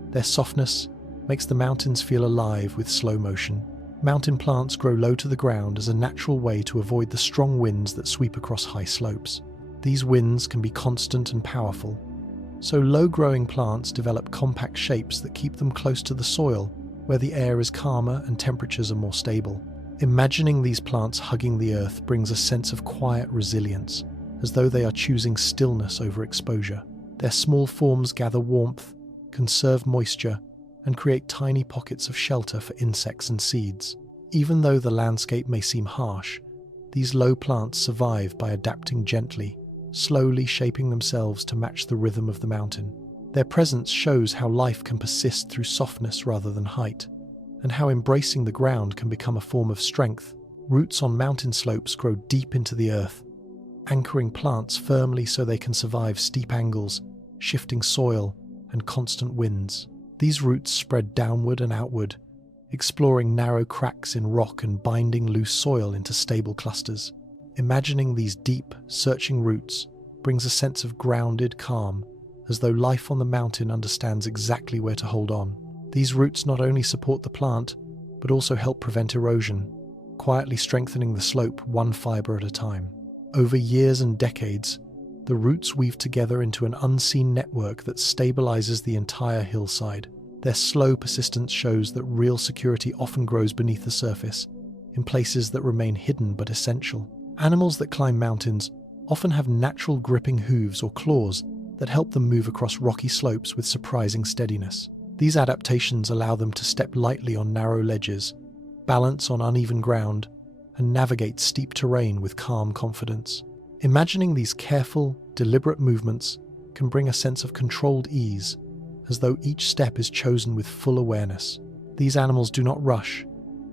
Their softness makes the mountains feel alive with slow motion, Mountain plants grow low to the ground as a natural way to avoid the strong winds that sweep across high slopes. These winds can be constant and powerful, so low-growing plants develop compact shapes that keep them close to the soil, where the air is calmer and temperatures are more stable. Imagining these plants hugging the earth brings a sense of quiet resilience, as though they are choosing stillness over exposure. Their small forms gather warmth, conserve moisture, and create tiny pockets of shelter for insects and seeds. Even though the landscape may seem harsh, these low plants survive by adapting gently, slowly shaping themselves to match the rhythm of the mountain. Their presence shows how life can persist through softness rather than height, and how embracing the ground can become a form of strength. Roots on mountain slopes grow deep into the earth, anchoring plants firmly so they can survive steep angles, shifting soil, and constant winds. These roots spread downward and outward, exploring narrow cracks in rock and binding loose soil into stable clusters. Imagining these deep, searching roots brings a sense of grounded calm, as though life on the mountain understands exactly where to hold on. These roots not only support the plant, but also help prevent erosion, quietly strengthening the slope one fiber at a time. Over years and decades, the roots weave together into an unseen network that stabilizes the entire hillside. Their slow persistence shows that real security often grows beneath the surface, in places that remain hidden but essential. Animals that climb mountains often have natural gripping hooves or claws that help them move across rocky slopes with surprising steadiness. These adaptations allow them to step lightly on narrow ledges, balance on uneven ground, and navigate steep terrain with calm confidence. Imagining these careful, deliberate movements can bring a sense of controlled ease, as though each step is chosen with full awareness. These animals do not rush.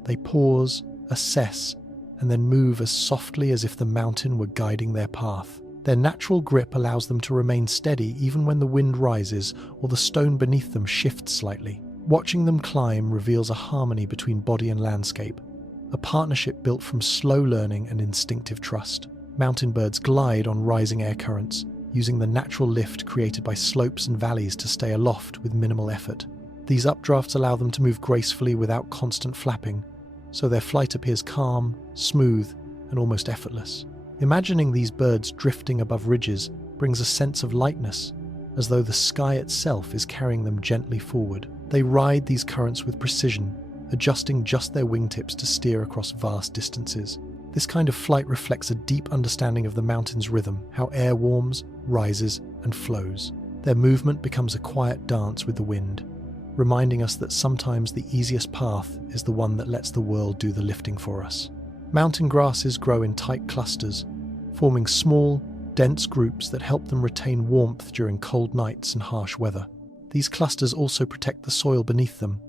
They pause, assess, and then move as softly as if the mountain were guiding their path. Their natural grip allows them to remain steady even when the wind rises or the stone beneath them shifts slightly. Watching them climb reveals a harmony between body and landscape, a partnership built from slow learning and instinctive trust. Mountain birds glide on rising air currents, using the natural lift created by slopes and valleys to stay aloft with minimal effort. These updrafts allow them to move gracefully without constant flapping, so their flight appears calm, smooth, and almost effortless. Imagining these birds drifting above ridges brings a sense of lightness, as though the sky itself is carrying them gently forward. They ride these currents with precision, adjusting just their wingtips to steer across vast distances. This kind of flight reflects a deep understanding of the mountain's rhythm, how air warms, rises, and flows. Their movement becomes a quiet dance with the wind, reminding us that sometimes the easiest path is the one that lets the world do the lifting for us. Mountain grasses grow in tight clusters, forming small, dense groups that help them retain warmth during cold nights and harsh weather. These clusters also protect the soil beneath them,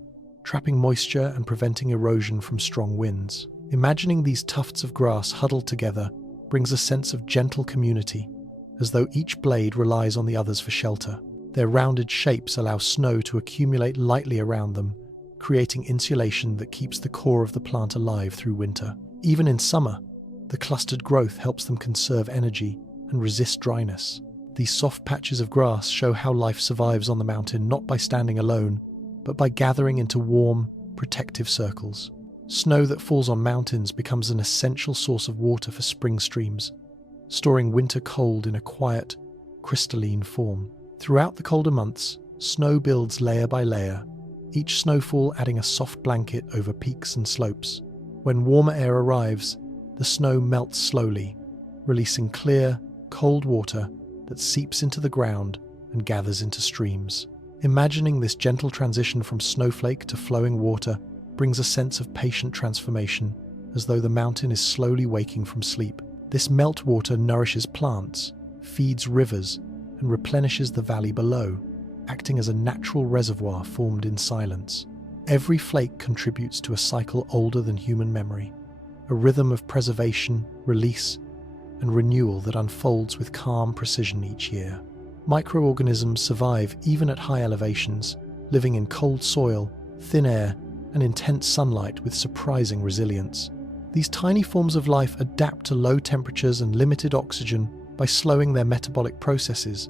trapping moisture and preventing erosion from strong winds. Imagining these tufts of grass huddled together brings a sense of gentle community, as though each blade relies on the others for shelter. Their rounded shapes allow snow to accumulate lightly around them, creating insulation that keeps the core of the plant alive through winter. Even in summer, the clustered growth helps them conserve energy and resist dryness. These soft patches of grass show how life survives on the mountain not by standing alone, but by gathering into warm, protective circles. Snow that falls on mountains becomes an essential source of water for spring streams, storing winter cold in a quiet, crystalline form. Throughout the colder months, snow builds layer by layer, each snowfall adding a soft blanket over peaks and slopes. When warmer air arrives, the snow melts slowly, releasing clear, cold water that seeps into the ground and gathers into streams. Imagining this gentle transition from snowflake to flowing water brings a sense of patient transformation, as though the mountain is slowly waking from sleep. This meltwater nourishes plants, feeds rivers, and replenishes the valley below, acting as a natural reservoir formed in silence. Every flake contributes to a cycle older than human memory, a rhythm of preservation, release, and renewal that unfolds with calm precision each year. Microorganisms survive even at high elevations, living in cold soil, thin air, and intense sunlight with surprising resilience. These tiny forms of life adapt to low temperatures and limited oxygen by slowing their metabolic processes,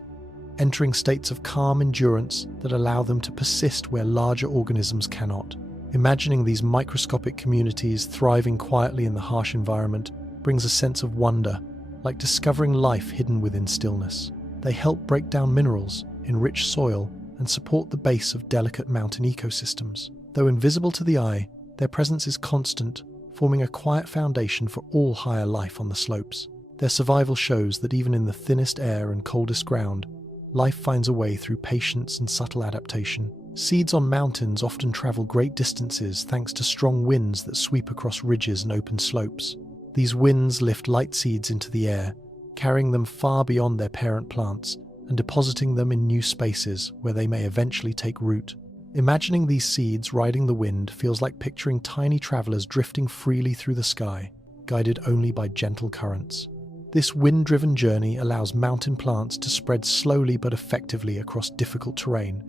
entering states of calm endurance that allow them to persist where larger organisms cannot. Imagining these microscopic communities thriving quietly in the harsh environment brings a sense of wonder, like discovering life hidden within stillness. They help break down minerals, enrich soil, and support the base of delicate mountain ecosystems. Though invisible to the eye, their presence is constant, forming a quiet foundation for all higher life on the slopes. Their survival shows that even in the thinnest air and coldest ground, life finds a way through patience and subtle adaptation. Seeds on mountains often travel great distances thanks to strong winds that sweep across ridges and open slopes. These winds lift light seeds into the air, carrying them far beyond their parent plants and depositing them in new spaces where they may eventually take root. Imagining these seeds riding the wind feels like picturing tiny travelers drifting freely through the sky, guided only by gentle currents. This wind-driven journey allows mountain plants to spread slowly but effectively across difficult terrain,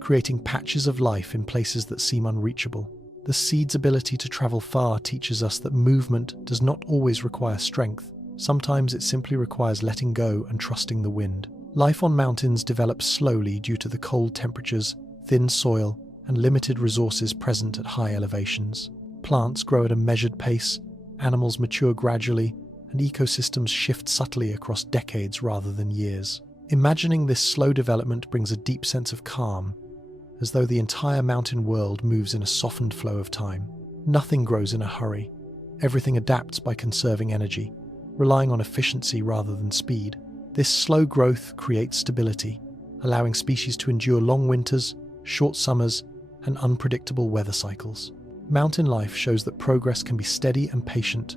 creating patches of life in places that seem unreachable. The seed's ability to travel far teaches us that movement does not always require strength. Sometimes it simply requires letting go and trusting the wind. Life on mountains develops slowly due to the cold temperatures, thin soil, and limited resources present at high elevations. Plants grow at a measured pace, animals mature gradually, and ecosystems shift subtly across decades rather than years. Imagining this slow development brings a deep sense of calm, as though the entire mountain world moves in a softened flow of time. Nothing grows in a hurry. Everything adapts by conserving energy, relying on efficiency rather than speed. This slow growth creates stability, allowing species to endure long winters, short summers, and unpredictable weather cycles. Mountain life shows that progress can be steady and patient,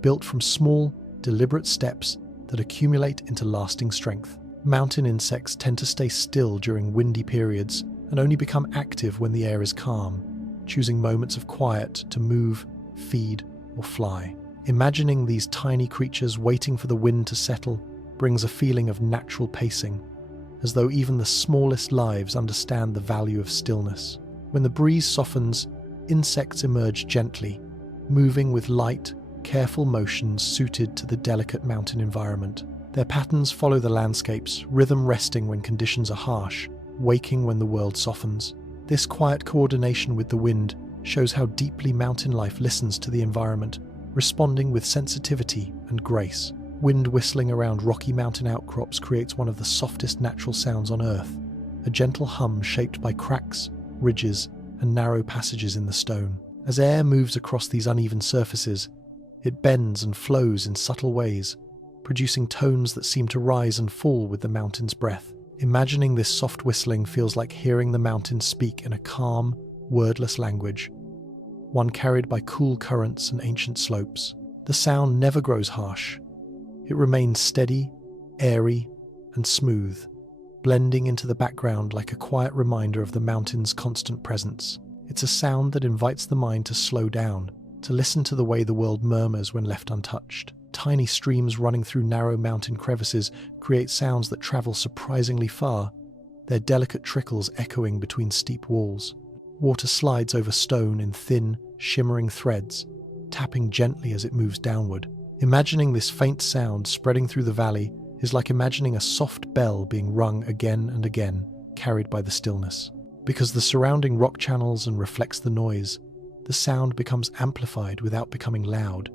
built from small, deliberate steps that accumulate into lasting strength. Mountain insects tend to stay still during windy periods and only become active when the air is calm, choosing moments of quiet to move, feed, or fly. Imagining these tiny creatures waiting for the wind to settle brings a feeling of natural pacing, as though even the smallest lives understand the value of stillness. When the breeze softens, insects emerge gently, moving with light, careful motions suited to the delicate mountain environment. Their patterns follow the landscape's rhythm, resting when conditions are harsh, waking when the world softens. This quiet coordination with the wind shows how deeply mountain life listens to the environment, responding with sensitivity and grace. Wind whistling around rocky mountain outcrops creates one of the softest natural sounds on Earth, a gentle hum shaped by cracks, ridges, and narrow passages in the stone. As air moves across these uneven surfaces, it bends and flows in subtle ways, producing tones that seem to rise and fall with the mountain's breath. Imagining this soft whistling feels like hearing the mountains speak in a calm, wordless language, one carried by cool currents and ancient slopes. The sound never grows harsh. It remains steady, airy, and smooth, blending into the background like a quiet reminder of the mountain's constant presence. It's a sound that invites the mind to slow down, to listen to the way the world murmurs when left untouched. Tiny streams running through narrow mountain crevices create sounds that travel surprisingly far, their delicate trickles echoing between steep walls. Water slides over stone in thin, shimmering threads, tapping gently as it moves downward. Imagining this faint sound spreading through the valley is like imagining a soft bell being rung again and again, carried by the stillness. Because the surrounding rock channels and reflects the noise, the sound becomes amplified without becoming loud,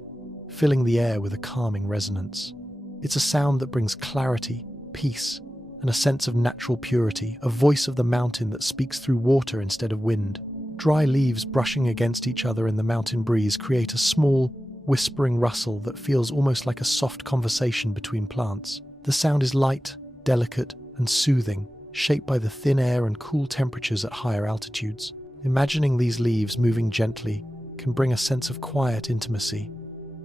filling the air with a calming resonance. It's a sound that brings clarity, peace, and a sense of natural purity, a voice of the mountain that speaks through water instead of wind. Dry leaves brushing against each other in the mountain breeze create a small, whispering rustle that feels almost like a soft conversation between plants. The sound is light, delicate, and soothing, shaped by the thin air and cool temperatures at higher altitudes. Imagining these leaves moving gently can bring a sense of quiet intimacy,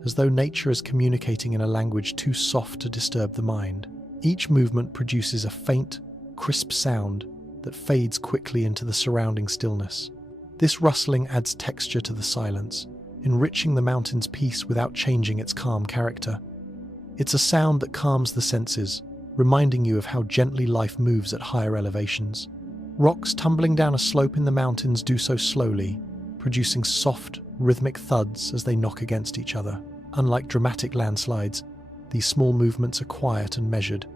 as though nature is communicating in a language too soft to disturb the mind. Each movement produces a faint, crisp sound that fades quickly into the surrounding stillness. This rustling adds texture to the silence, enriching the mountain's peace without changing its calm character. It's a sound that calms the senses, reminding you of how gently life moves at higher elevations. Rocks tumbling down a slope in the mountains do so slowly, producing soft, rhythmic thuds as they knock against each other. Unlike dramatic landslides, these small movements are quiet and measured,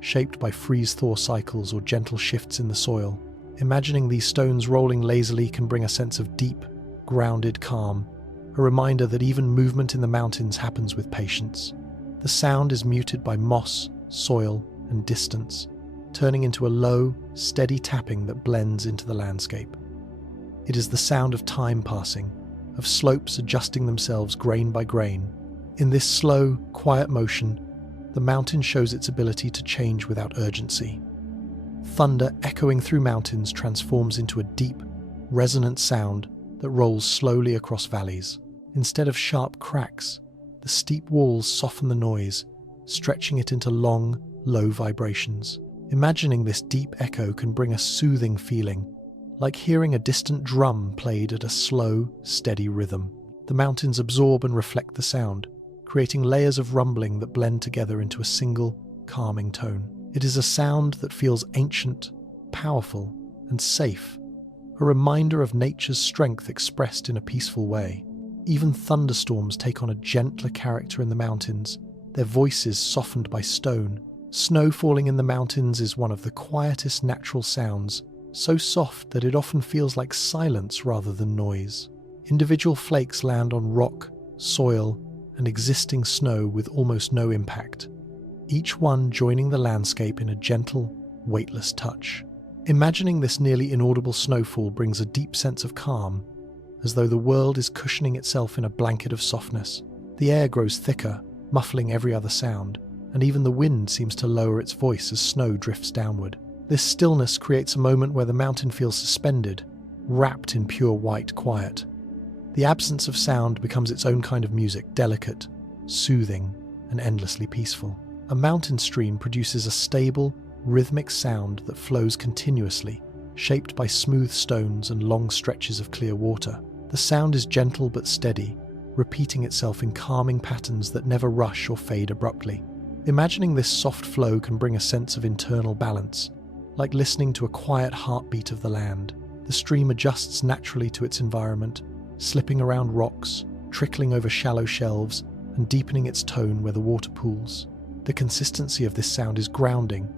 shaped by freeze-thaw cycles or gentle shifts in the soil. Imagining these stones rolling lazily can bring a sense of deep, grounded calm, a reminder that even movement in the mountains happens with patience. The sound is muted by moss, soil, and distance, turning into a low, steady tapping that blends into the landscape. It is the sound of time passing, of slopes adjusting themselves grain by grain. In this slow, quiet motion, the mountain shows its ability to change without urgency. Thunder echoing through mountains transforms into a deep, resonant sound that rolls slowly across valleys. Instead of sharp cracks, the steep walls soften the noise, stretching it into long, low vibrations. Imagining this deep echo can bring a soothing feeling, like hearing a distant drum played at a slow, steady rhythm. The mountains absorb and reflect the sound, creating layers of rumbling that blend together into a single, calming tone. It is a sound that feels ancient, powerful, and safe, a reminder of nature's strength expressed in a peaceful way. Even thunderstorms take on a gentler character in the mountains, their voices softened by stone. Snow falling in the mountains is one of the quietest natural sounds, so soft that it often feels like silence rather than noise. Individual flakes land on rock, soil, and existing snow with almost no impact, each one joining the landscape in a gentle, weightless touch. Imagining this nearly inaudible snowfall brings a deep sense of calm, as though the world is cushioning itself in a blanket of softness. The air grows thicker, muffling every other sound, and even the wind seems to lower its voice as snow drifts downward. This stillness creates a moment where the mountain feels suspended, wrapped in pure white quiet. The absence of sound becomes its own kind of music, delicate, soothing, and endlessly peaceful. A mountain stream produces a stable, rhythmic sound that flows continuously, shaped by smooth stones and long stretches of clear water. The sound is gentle but steady, repeating itself in calming patterns that never rush or fade abruptly. Imagining this soft flow can bring a sense of internal balance, like listening to a quiet heartbeat of the land. The stream adjusts naturally to its environment, slipping around rocks, trickling over shallow shelves, and deepening its tone where the water pools. The consistency of this sound is grounding,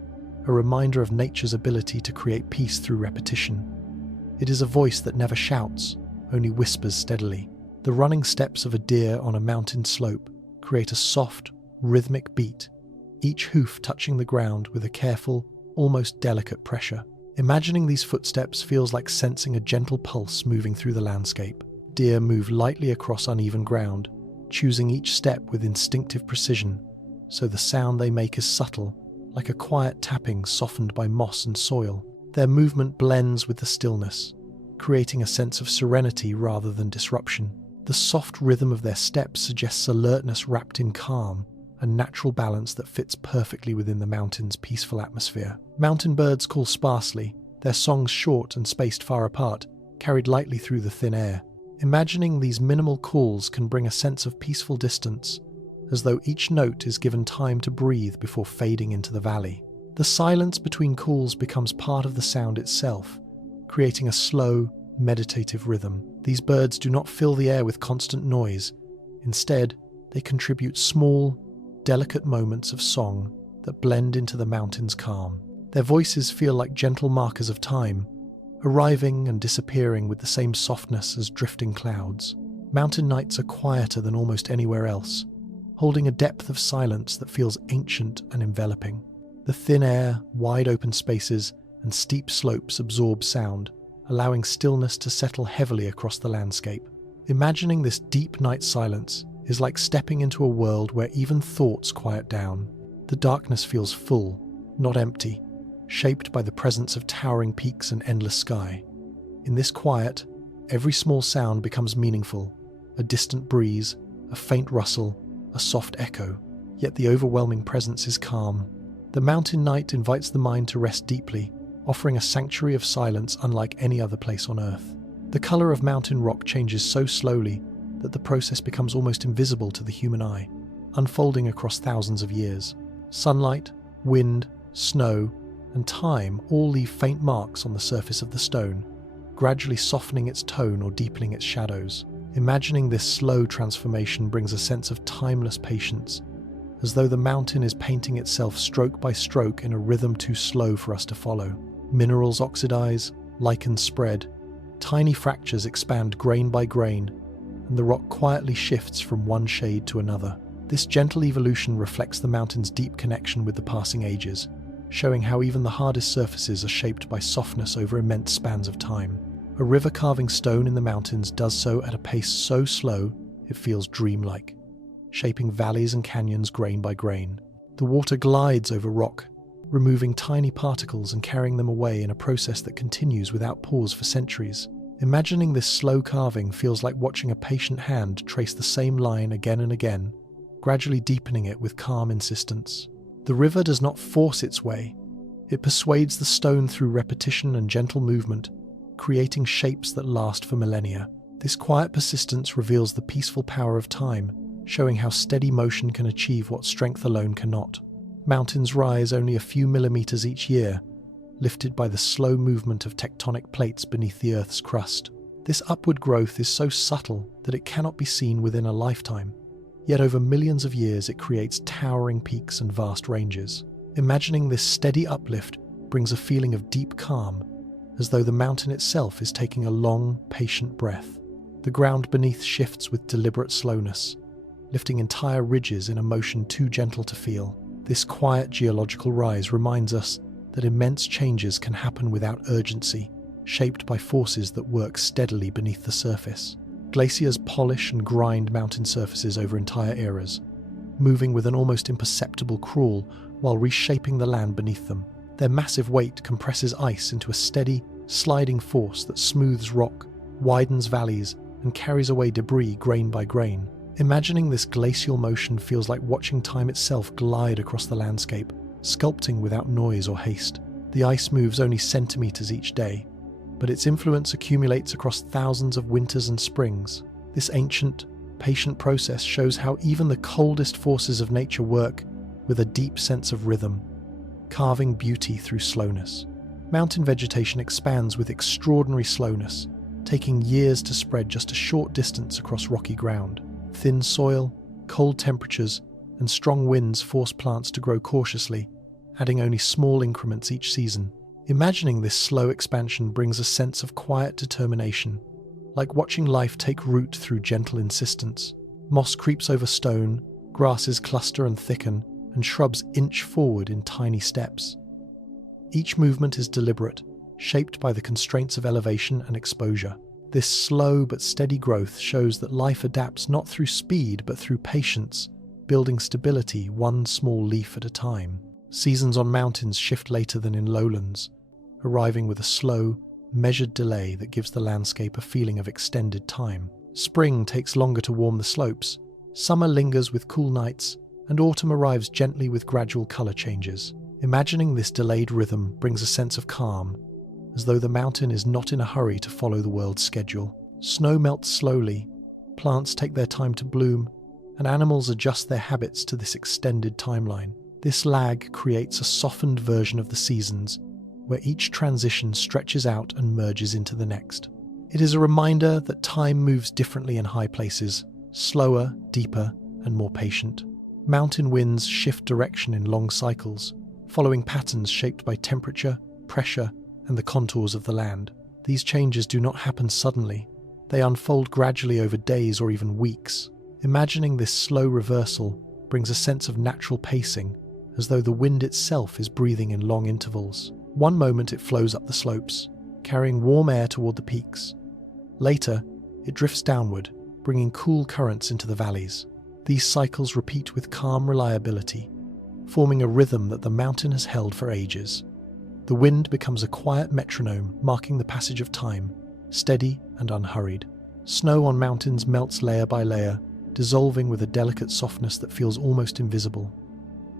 a reminder of nature's ability to create peace through repetition. It is a voice that never shouts, only whispers steadily. The running steps of a deer on a mountain slope create a soft, rhythmic beat, each hoof touching the ground with a careful, almost delicate pressure. Imagining these footsteps feels like sensing a gentle pulse moving through the landscape. Deer move lightly across uneven ground, choosing each step with instinctive precision, so the sound they make is subtle, like a quiet tapping softened by moss and soil. Their movement blends with the stillness, creating a sense of serenity rather than disruption. The soft rhythm of their steps suggests alertness wrapped in calm, a natural balance that fits perfectly within the mountain's peaceful atmosphere. Mountain birds call sparsely, their songs short and spaced far apart, carried lightly through the thin air. Imagining these minimal calls can bring a sense of peaceful distance, as though each note is given time to breathe before fading into the valley. The silence between calls becomes part of the sound itself, creating a slow, meditative rhythm. These birds do not fill the air with constant noise. Instead, they contribute small, delicate moments of song that blend into the mountain's calm. Their voices feel like gentle markers of time, arriving and disappearing with the same softness as drifting clouds. Mountain nights are quieter than almost anywhere else, holding a depth of silence that feels ancient and enveloping. The thin air, wide open spaces, and steep slopes absorb sound, allowing stillness to settle heavily across the landscape. Imagining this deep night silence is like stepping into a world where even thoughts quiet down. The darkness feels full, not empty, shaped by the presence of towering peaks and endless sky. In this quiet, every small sound becomes meaningful, a distant breeze, a faint rustle, a soft echo, yet the overwhelming presence is calm. The mountain night invites the mind to rest deeply, offering a sanctuary of silence unlike any other place on Earth. The color of mountain rock changes so slowly that the process becomes almost invisible to the human eye, unfolding across thousands of years. Sunlight, wind, snow, and time all leave faint marks on the surface of the stone, gradually softening its tone or deepening its shadows. Imagining this slow transformation brings a sense of timeless patience, as though the mountain is painting itself stroke by stroke in a rhythm too slow for us to follow. Minerals oxidize, lichens spread, Tiny fractures expand grain by grain, and the rock quietly shifts from one shade to another. This gentle evolution reflects the mountain's deep connection with the passing ages, showing how even the hardest surfaces are shaped by softness over immense spans of time. A river carving stone in the mountains does so at a pace so slow it feels dreamlike, shaping valleys and canyons grain by grain. The water glides over rock, removing tiny particles and carrying them away in a process that continues without pause for centuries. Imagining this slow carving feels like watching a patient hand trace the same line again and again, gradually deepening it with calm insistence. The river does not force its way. It persuades the stone through repetition and gentle movement, creating shapes that last for millennia. This quiet persistence reveals the peaceful power of time, showing how steady motion can achieve what strength alone cannot. Mountains rise only a few millimeters each year, lifted by the slow movement of tectonic plates beneath the Earth's crust. This upward growth is so subtle that it cannot be seen within a lifetime. Yet over millions of years it creates towering peaks and vast ranges. Imagining this steady uplift brings a feeling of deep calm, as though the mountain itself is taking a long, patient breath. The ground beneath shifts with deliberate slowness, lifting entire ridges in a motion too gentle to feel. This quiet geological rise reminds us that immense changes can happen without urgency, shaped by forces that work steadily beneath the surface. Glaciers polish and grind mountain surfaces over entire eras, moving with an almost imperceptible crawl while reshaping the land beneath them. Their massive weight compresses ice into a steady, sliding force that smooths rock, widens valleys, and carries away debris grain by grain. Imagining this glacial motion feels like watching time itself glide across the landscape, sculpting without noise or haste. The ice moves only centimeters each day, but its influence accumulates across thousands of winters and springs. This ancient, patient process shows how even the coldest forces of nature work with a deep sense of rhythm, carving beauty through slowness. Mountain vegetation expands with extraordinary slowness, taking years to spread just a short distance across rocky ground. Thin soil, cold temperatures, and strong winds force plants to grow cautiously, adding only small increments each season. Imagining this slow expansion brings a sense of quiet determination, like watching life take root through gentle insistence. Moss creeps over stone, grasses cluster and thicken, and shrubs inch forward in tiny steps. Each movement is deliberate, shaped by the constraints of elevation and exposure. This slow but steady growth shows that life adapts not through speed but through patience, building stability one small leaf at a time. Seasons on mountains shift later than in lowlands, arriving with a slow, measured delay that gives the landscape a feeling of extended time. Spring takes longer to warm the slopes, summer lingers with cool nights, and autumn arrives gently with gradual color changes. Imagining this delayed rhythm brings a sense of calm, as though the mountain is not in a hurry to follow the world's schedule. Snow melts slowly, plants take their time to bloom, and animals adjust their habits to this extended timeline. This lag creates a softened version of the seasons, where each transition stretches out and merges into the next. It is a reminder that time moves differently in high places, slower, deeper, and more patient. Mountain winds shift direction in long cycles, following patterns shaped by temperature, pressure, and the contours of the land. These changes do not happen suddenly. They unfold gradually over days or even weeks. Imagining this slow reversal brings a sense of natural pacing, as though the wind itself is breathing in long intervals. One moment it flows up the slopes, carrying warm air toward the peaks. Later, it drifts downward, bringing cool currents into the valleys. These cycles repeat with calm reliability, forming a rhythm that the mountain has held for ages. The wind becomes a quiet metronome, marking the passage of time, steady and unhurried. Snow on mountains melts layer by layer, dissolving with a delicate softness that feels almost invisible.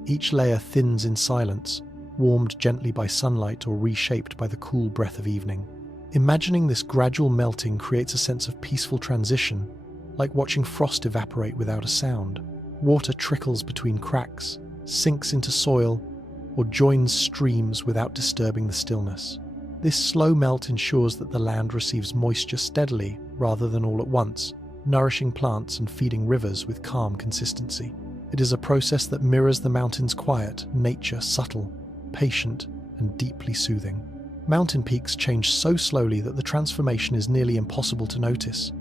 Each layer thins in silence, warmed gently by sunlight or reshaped by the cool breath of evening. Imagining this gradual melting creates a sense of peaceful transition, like watching frost evaporate without a sound. Water trickles between cracks, sinks into soil, or joins streams without disturbing the stillness. This slow melt ensures that the land receives moisture steadily rather than all at once, nourishing plants and feeding rivers with calm consistency. It is a process that mirrors the mountain's quiet, nature subtle, patient, and deeply soothing. Mountain peaks change so slowly that the transformation is nearly impossible to notice.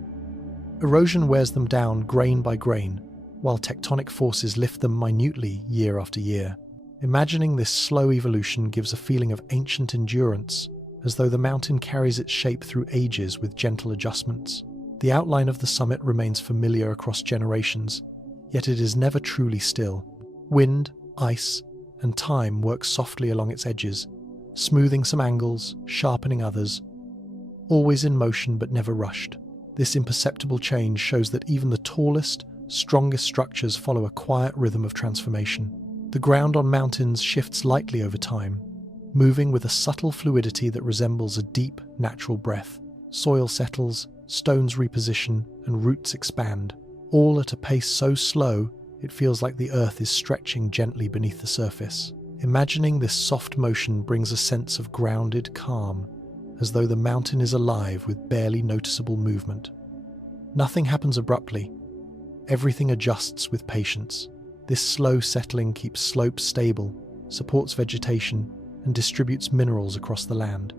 Erosion wears them down grain by grain, while tectonic forces lift them minutely year after year. Imagining this slow evolution gives a feeling of ancient endurance, as though the mountain carries its shape through ages with gentle adjustments. The outline of the summit remains familiar across generations, yet it is never truly still. Wind, ice, and time work softly along its edges, smoothing some angles, sharpening others, always in motion but never rushed. This imperceptible change shows that even the tallest, strongest structures follow a quiet rhythm of transformation. The ground on mountains shifts lightly over time, moving with a subtle fluidity that resembles a deep, natural breath. Soil settles, stones reposition, and roots expand, all at a pace so slow it feels like the earth is stretching gently beneath the surface. Imagining this soft motion brings a sense of grounded calm, as though the mountain is alive with barely noticeable movement. Nothing happens abruptly. Everything adjusts with patience. This slow settling keeps slopes stable, supports vegetation, and distributes minerals across the land.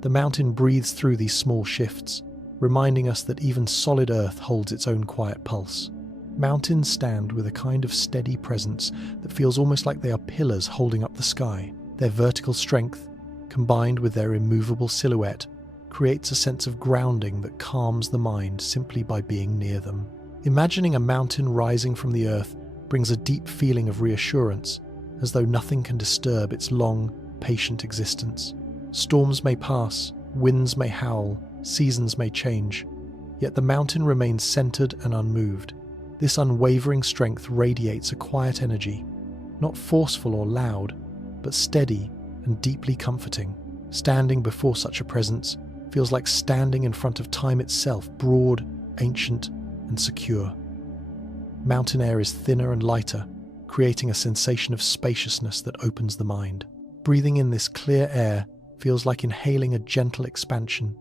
The mountain breathes through these small shifts, reminding us that even solid earth holds its own quiet pulse. Mountains stand with a kind of steady presence that feels almost like they are pillars holding up the sky. Their vertical strength, combined with their immovable silhouette, creates a sense of grounding that calms the mind simply by being near them. Imagining a mountain rising from the earth brings a deep feeling of reassurance, as though nothing can disturb its long, patient existence. Storms may pass, winds may howl, seasons may change, yet the mountain remains centered and unmoved. This unwavering strength radiates a quiet energy, not forceful or loud, but steady and deeply comforting. Standing before such a presence feels like standing in front of time itself, broad, ancient, and secure. Mountain air is thinner and lighter, creating a sensation of spaciousness that opens the mind. Breathing in this clear air feels like inhaling a gentle expansion,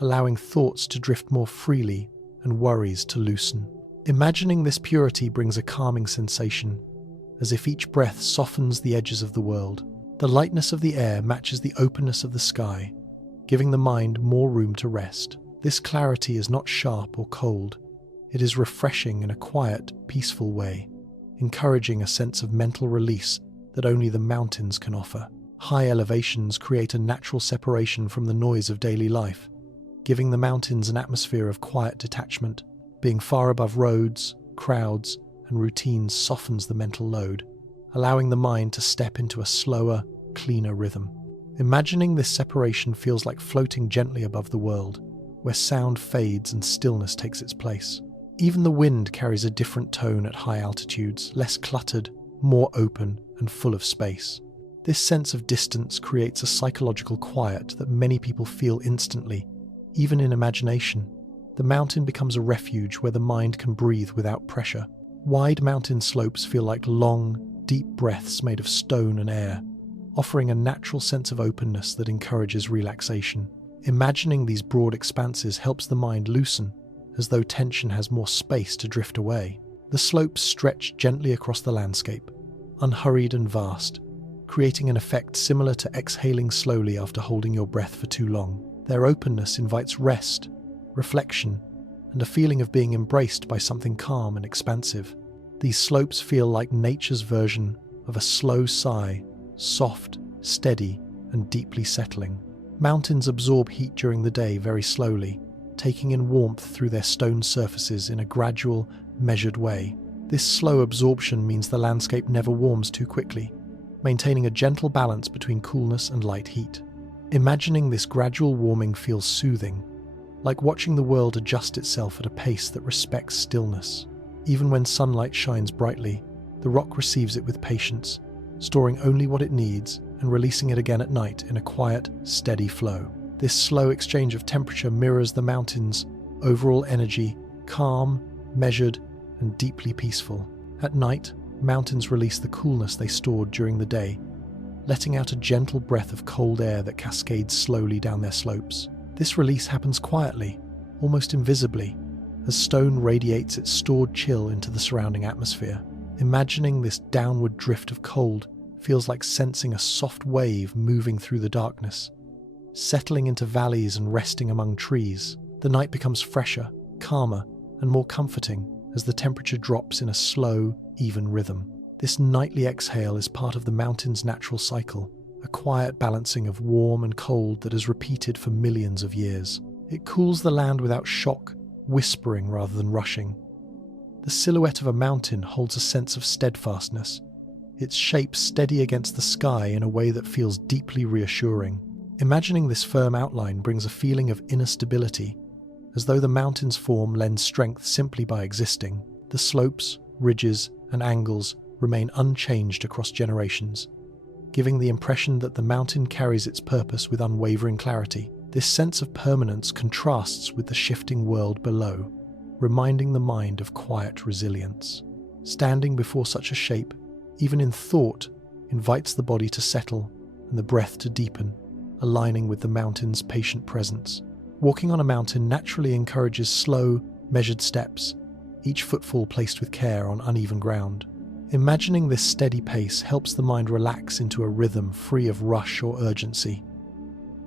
allowing thoughts to drift more freely and worries to loosen. Imagining this purity brings a calming sensation, as if each breath softens the edges of the world. The lightness of the air matches the openness of the sky, giving the mind more room to rest. This clarity is not sharp or cold. It is refreshing in a quiet, peaceful way, encouraging a sense of mental release that only the mountains can offer. High elevations create a natural separation from the noise of daily life, giving the mountains an atmosphere of quiet detachment. Being far above roads, crowds, and routines softens the mental load, allowing the mind to step into a slower, cleaner rhythm. Imagining this separation feels like floating gently above the world, where sound fades and stillness takes its place. Even the wind carries a different tone at high altitudes, less cluttered, more open, and full of space. This sense of distance creates a psychological quiet that many people feel instantly, even in imagination. The mountain becomes a refuge where the mind can breathe without pressure. Wide mountain slopes feel like long, deep breaths made of stone and air, offering a natural sense of openness that encourages relaxation. Imagining these broad expanses helps the mind loosen, as though tension has more space to drift away. The slopes stretch gently across the landscape, unhurried and vast, creating an effect similar to exhaling slowly after holding your breath for too long. Their openness invites rest, reflection, and a feeling of being embraced by something calm and expansive. These slopes feel like nature's version of a slow sigh, soft, steady, and deeply settling. Mountains absorb heat during the day very slowly, taking in warmth through their stone surfaces in a gradual, measured way. This slow absorption means the landscape never warms too quickly, maintaining a gentle balance between coolness and light heat. Imagining this gradual warming feels soothing, like watching the world adjust itself at a pace that respects stillness. Even when sunlight shines brightly, the rock receives it with patience, storing only what it needs and releasing it again at night in a quiet, steady flow. This slow exchange of temperature mirrors the mountain's overall energy, calm, measured, and deeply peaceful. At night, mountains release the coolness they stored during the day, letting out a gentle breath of cold air that cascades slowly down their slopes. This release happens quietly, almost invisibly, as stone radiates its stored chill into the surrounding atmosphere. Imagining this downward drift of cold feels like sensing a soft wave moving through the darkness, settling into valleys and resting among trees. The night becomes fresher, calmer, and more comforting as the temperature drops in a slow, even rhythm. This nightly exhale is part of the mountain's natural cycle, a quiet balancing of warm and cold that has repeated for millions of years. It cools the land without shock, whispering rather than rushing. The silhouette of a mountain holds a sense of steadfastness, its shape steady against the sky in a way that feels deeply reassuring. Imagining this firm outline brings a feeling of inner stability, as though the mountain's form lends strength simply by existing. The slopes, ridges, and angles remain unchanged across generations, giving the impression that the mountain carries its purpose with unwavering clarity. This sense of permanence contrasts with the shifting world below, reminding the mind of quiet resilience. Standing before such a shape, even in thought, invites the body to settle and the breath to deepen, aligning with the mountain's patient presence. Walking on a mountain naturally encourages slow, measured steps, each footfall placed with care on uneven ground. Imagining this steady pace helps the mind relax into a rhythm free of rush or urgency.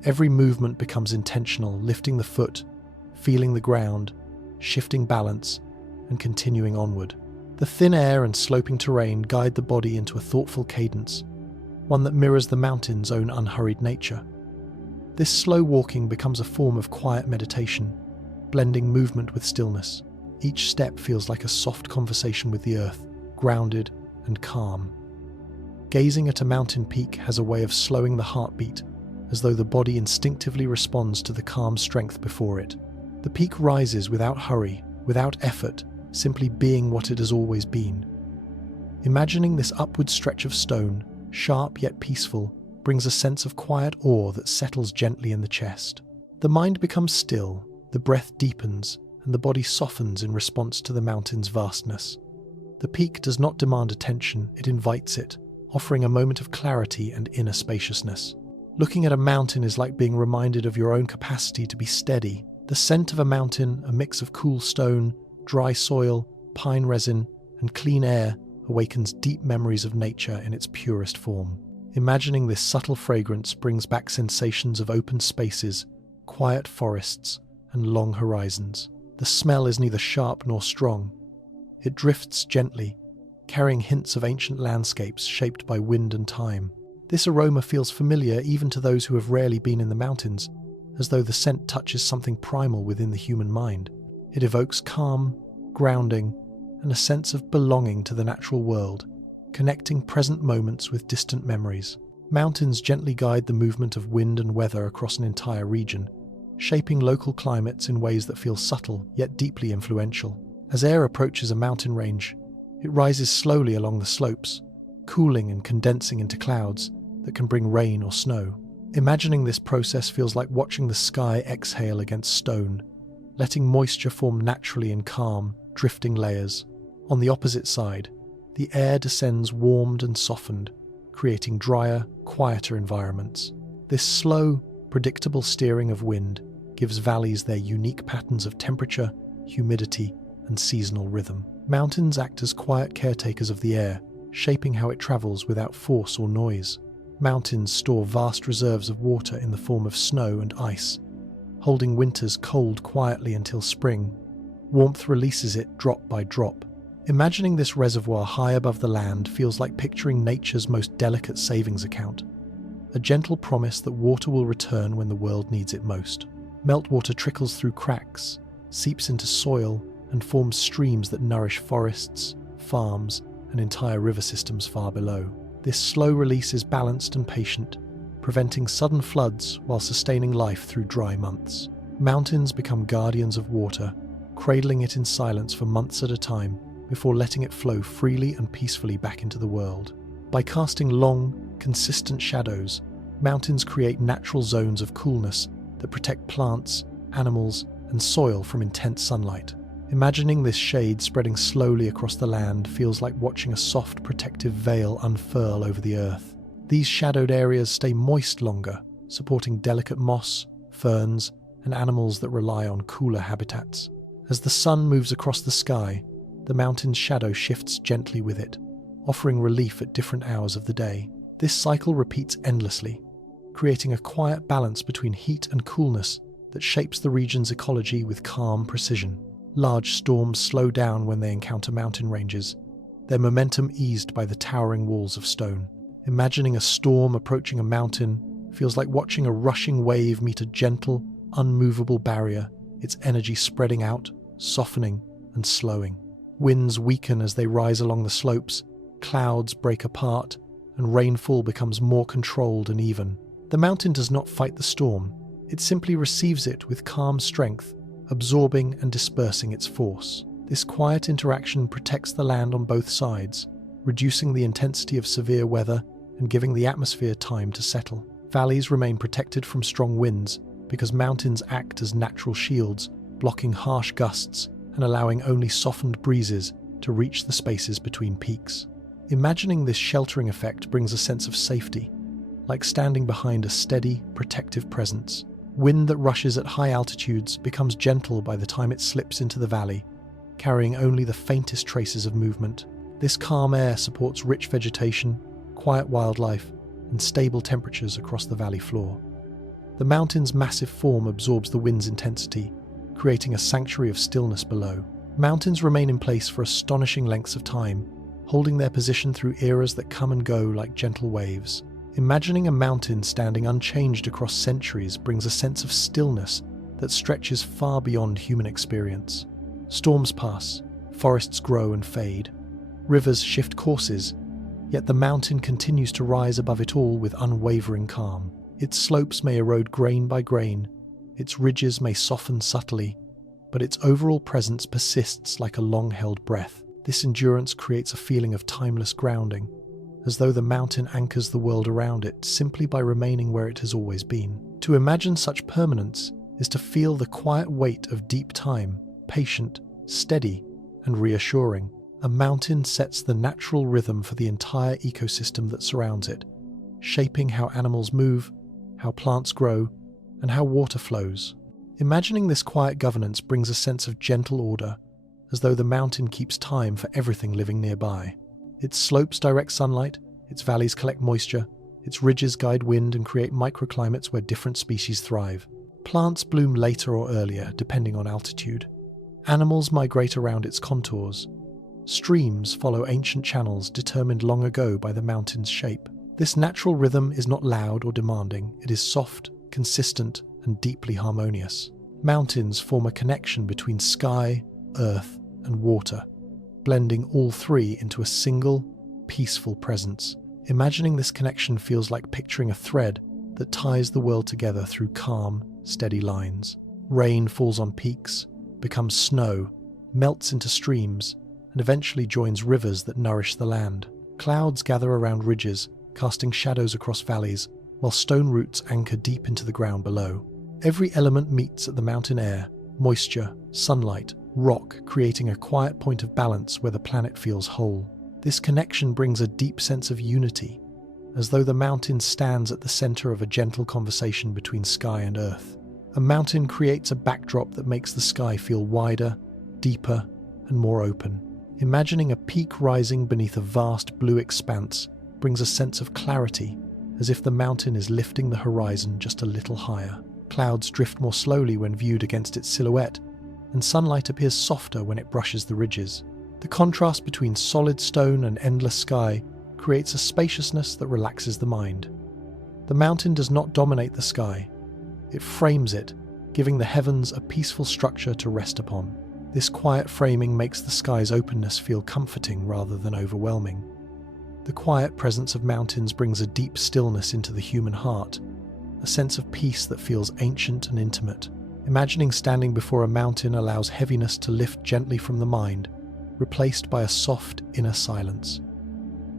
Every movement becomes intentional, lifting the foot, feeling the ground, shifting balance, and continuing onward. The thin air and sloping terrain guide the body into a thoughtful cadence, one that mirrors the mountain's own unhurried nature. This slow walking becomes a form of quiet meditation, blending movement with stillness. Each step feels like a soft conversation with the earth, grounded and calm. Gazing at a mountain peak has a way of slowing the heartbeat, as though the body instinctively responds to the calm strength before it. The peak rises without hurry, without effort, simply being what it has always been. Imagining this upward stretch of stone, sharp yet peaceful, brings a sense of quiet awe that settles gently in the chest. The mind becomes still, the breath deepens, and the body softens in response to the mountain's vastness. The peak does not demand attention, it invites it, offering a moment of clarity and inner spaciousness. Looking at a mountain is like being reminded of your own capacity to be steady. The scent of a mountain, a mix of cool stone, dry soil, pine resin, and clean air, awakens deep memories of nature in its purest form. Imagining this subtle fragrance brings back sensations of open spaces, quiet forests, and long horizons. The smell is neither sharp nor strong. It drifts gently, carrying hints of ancient landscapes shaped by wind and time. This aroma feels familiar even to those who have rarely been in the mountains, as though the scent touches something primal within the human mind. It evokes calm, grounding, and a sense of belonging to the natural world, connecting present moments with distant memories. Mountains gently guide the movement of wind and weather across an entire region, shaping local climates in ways that feel subtle yet deeply influential. As air approaches a mountain range, it rises slowly along the slopes, cooling and condensing into clouds that can bring rain or snow. Imagining this process feels like watching the sky exhale against stone, letting moisture form naturally in calm, drifting layers. On the opposite side, the air descends warmed and softened, creating drier, quieter environments. This slow, predictable steering of wind gives valleys their unique patterns of temperature, humidity, and seasonal rhythm. Mountains act as quiet caretakers of the air, shaping how it travels without force or noise. Mountains store vast reserves of water in the form of snow and ice, holding winters cold quietly until spring. Warmth releases it drop by drop. Imagining this reservoir high above the land feels like picturing nature's most delicate savings account, a gentle promise that water will return when the world needs it most. Meltwater trickles through cracks, seeps into soil, and forms streams that nourish forests, farms, and entire river systems far below. This slow release is balanced and patient, preventing sudden floods while sustaining life through dry months. Mountains become guardians of water, cradling it in silence for months at a time before letting it flow freely and peacefully back into the world. By casting long, consistent shadows, mountains create natural zones of coolness that protect plants, animals, and soil from intense sunlight. Imagining this shade spreading slowly across the land feels like watching a soft protective veil unfurl over the earth. These shadowed areas stay moist longer, supporting delicate moss, ferns, and animals that rely on cooler habitats. As the sun moves across the sky, the mountain's shadow shifts gently with it, offering relief at different hours of the day. This cycle repeats endlessly, creating a quiet balance between heat and coolness that shapes the region's ecology with calm precision. Large storms slow down when they encounter mountain ranges, their momentum eased by the towering walls of stone. Imagining a storm approaching a mountain feels like watching a rushing wave meet a gentle, unmovable barrier, its energy spreading out, softening, and slowing. Winds weaken as they rise along the slopes, clouds break apart, and rainfall becomes more controlled and even. The mountain does not fight the storm, it simply receives it with calm strength, absorbing and dispersing its force. This quiet interaction protects the land on both sides, reducing the intensity of severe weather and giving the atmosphere time to settle. Valleys remain protected from strong winds because mountains act as natural shields, blocking harsh gusts and allowing only softened breezes to reach the spaces between peaks. Imagining this sheltering effect brings a sense of safety, like standing behind a steady, protective presence. Wind that rushes at high altitudes becomes gentle by the time it slips into the valley, carrying only the faintest traces of movement. This calm air supports rich vegetation, quiet wildlife, and stable temperatures across the valley floor. The mountain's massive form absorbs the wind's intensity, creating a sanctuary of stillness below. Mountains remain in place for astonishing lengths of time, holding their position through eras that come and go like gentle waves. Imagining a mountain standing unchanged across centuries brings a sense of stillness that stretches far beyond human experience. Storms pass, forests grow and fade, rivers shift courses, yet the mountain continues to rise above it all with unwavering calm. Its slopes may erode grain by grain, its ridges may soften subtly, but its overall presence persists like a long-held breath. This endurance creates a feeling of timeless grounding, as though the mountain anchors the world around it simply by remaining where it has always been. To imagine such permanence is to feel the quiet weight of deep time, patient, steady, and reassuring. A mountain sets the natural rhythm for the entire ecosystem that surrounds it, shaping how animals move, how plants grow, and how water flows. Imagining this quiet governance brings a sense of gentle order, as though the mountain keeps time for everything living nearby. Its slopes direct sunlight, its valleys collect moisture, its ridges guide wind and create microclimates where different species thrive. Plants bloom later or earlier, depending on altitude. Animals migrate around its contours. Streams follow ancient channels determined long ago by the mountain's shape. This natural rhythm is not loud or demanding, it is soft, consistent, and deeply harmonious. Mountains form a connection between sky, earth, and water, blending all three into a single, peaceful presence. Imagining this connection feels like picturing a thread that ties the world together through calm, steady lines. Rain falls on peaks, becomes snow, melts into streams, and eventually joins rivers that nourish the land. Clouds gather around ridges, casting shadows across valleys, while stone roots anchor deep into the ground below. Every element meets at the mountain air: moisture, sunlight, rock, creating a quiet point of balance where the planet feels whole. This connection brings a deep sense of unity, as though the mountain stands at the center of a gentle conversation between sky and earth. A mountain creates a backdrop that makes the sky feel wider, deeper, and more open. Imagining a peak rising beneath a vast blue expanse brings a sense of clarity, as if the mountain is lifting the horizon just a little higher. Clouds drift more slowly when viewed against its silhouette, and sunlight appears softer when it brushes the ridges. The contrast between solid stone and endless sky creates a spaciousness that relaxes the mind. The mountain does not dominate the sky. It frames it, giving the heavens a peaceful structure to rest upon. This quiet framing makes the sky's openness feel comforting rather than overwhelming. The quiet presence of mountains brings a deep stillness into the human heart, a sense of peace that feels ancient and intimate. Imagining standing before a mountain allows heaviness to lift gently from the mind, replaced by a soft inner silence.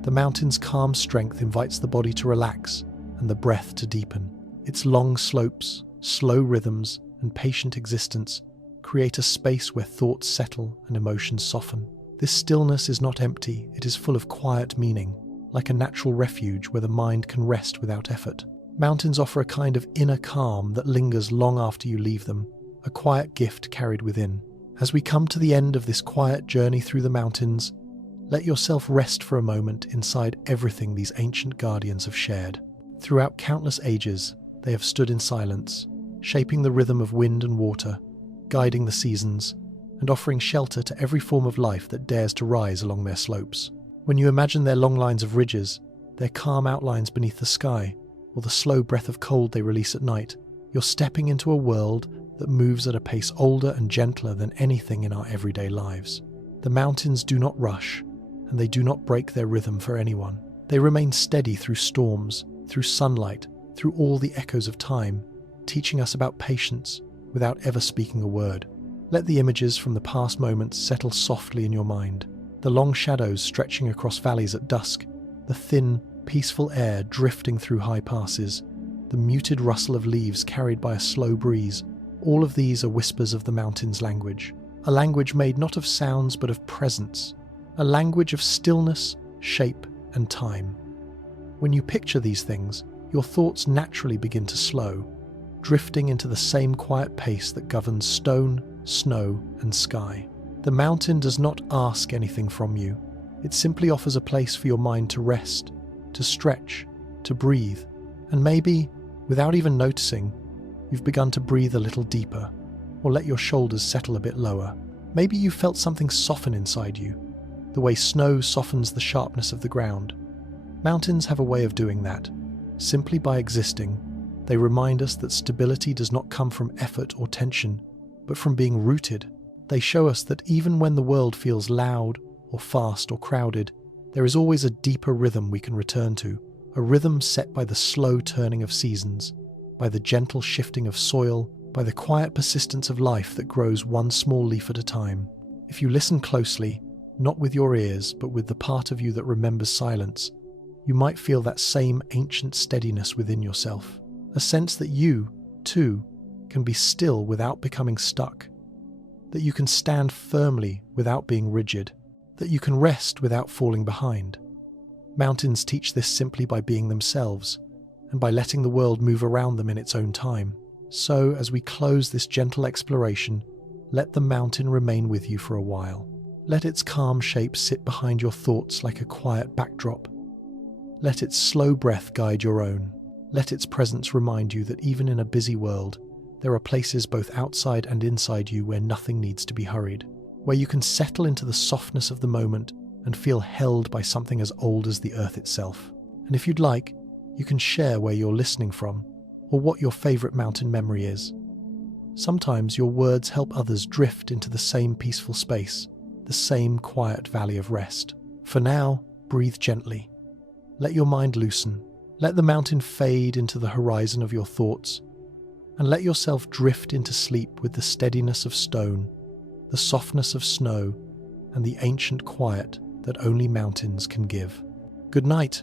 The mountain's calm strength invites the body to relax and the breath to deepen. Its long slopes, slow rhythms, and patient existence create a space where thoughts settle and emotions soften. This stillness is not empty, it is full of quiet meaning, like a natural refuge where the mind can rest without effort. Mountains offer a kind of inner calm that lingers long after you leave them, a quiet gift carried within. As we come to the end of this quiet journey through the mountains, let yourself rest for a moment inside everything these ancient guardians have shared. Throughout countless ages, they have stood in silence, shaping the rhythm of wind and water, guiding the seasons, and offering shelter to every form of life that dares to rise along their slopes. When you imagine their long lines of ridges, their calm outlines beneath the sky, or the slow breath of cold they release at night, you're stepping into a world that moves at a pace older and gentler than anything in our everyday lives. The mountains do not rush, and they do not break their rhythm for anyone. They remain steady through storms, through sunlight, through all the echoes of time, teaching us about patience without ever speaking a word. Let the images from the past moments settle softly in your mind. The long shadows stretching across valleys at dusk, the thin, peaceful air drifting through high passes, the muted rustle of leaves carried by a slow breeze. All of these are whispers of the mountain's language. A language made not of sounds but of presence. A language of stillness, shape, and time. When you picture these things, your thoughts naturally begin to slow, drifting into the same quiet pace that governs stone, snow, and sky. The mountain does not ask anything from you. It simply offers a place for your mind to rest, to stretch, to breathe, and maybe, without even noticing, you've begun to breathe a little deeper, or let your shoulders settle a bit lower. Maybe you felt something soften inside you, the way snow softens the sharpness of the ground. Mountains have a way of doing that. Simply by existing, they remind us that stability does not come from effort or tension, but from being rooted. They show us that even when the world feels loud, or fast, or crowded, there is always a deeper rhythm we can return to, a rhythm set by the slow turning of seasons, by the gentle shifting of soil, by the quiet persistence of life that grows one small leaf at a time. If you listen closely, not with your ears, but with the part of you that remembers silence, you might feel that same ancient steadiness within yourself, a sense that you, too, can be still without becoming stuck, that you can stand firmly without being rigid, that you can rest without falling behind. Mountains teach this simply by being themselves, and by letting the world move around them in its own time. So, as we close this gentle exploration, let the mountain remain with you for a while. Let its calm shape sit behind your thoughts like a quiet backdrop. Let its slow breath guide your own. Let its presence remind you that even in a busy world, there are places both outside and inside you where nothing needs to be hurried, where you can settle into the softness of the moment and feel held by something as old as the earth itself. And if you'd like, you can share where you're listening from, or what your favourite mountain memory is. Sometimes your words help others drift into the same peaceful space, the same quiet valley of rest. For now, breathe gently. Let your mind loosen. Let the mountain fade into the horizon of your thoughts, and let yourself drift into sleep with the steadiness of stone, the softness of snow, and the ancient quiet that only mountains can give. Good night.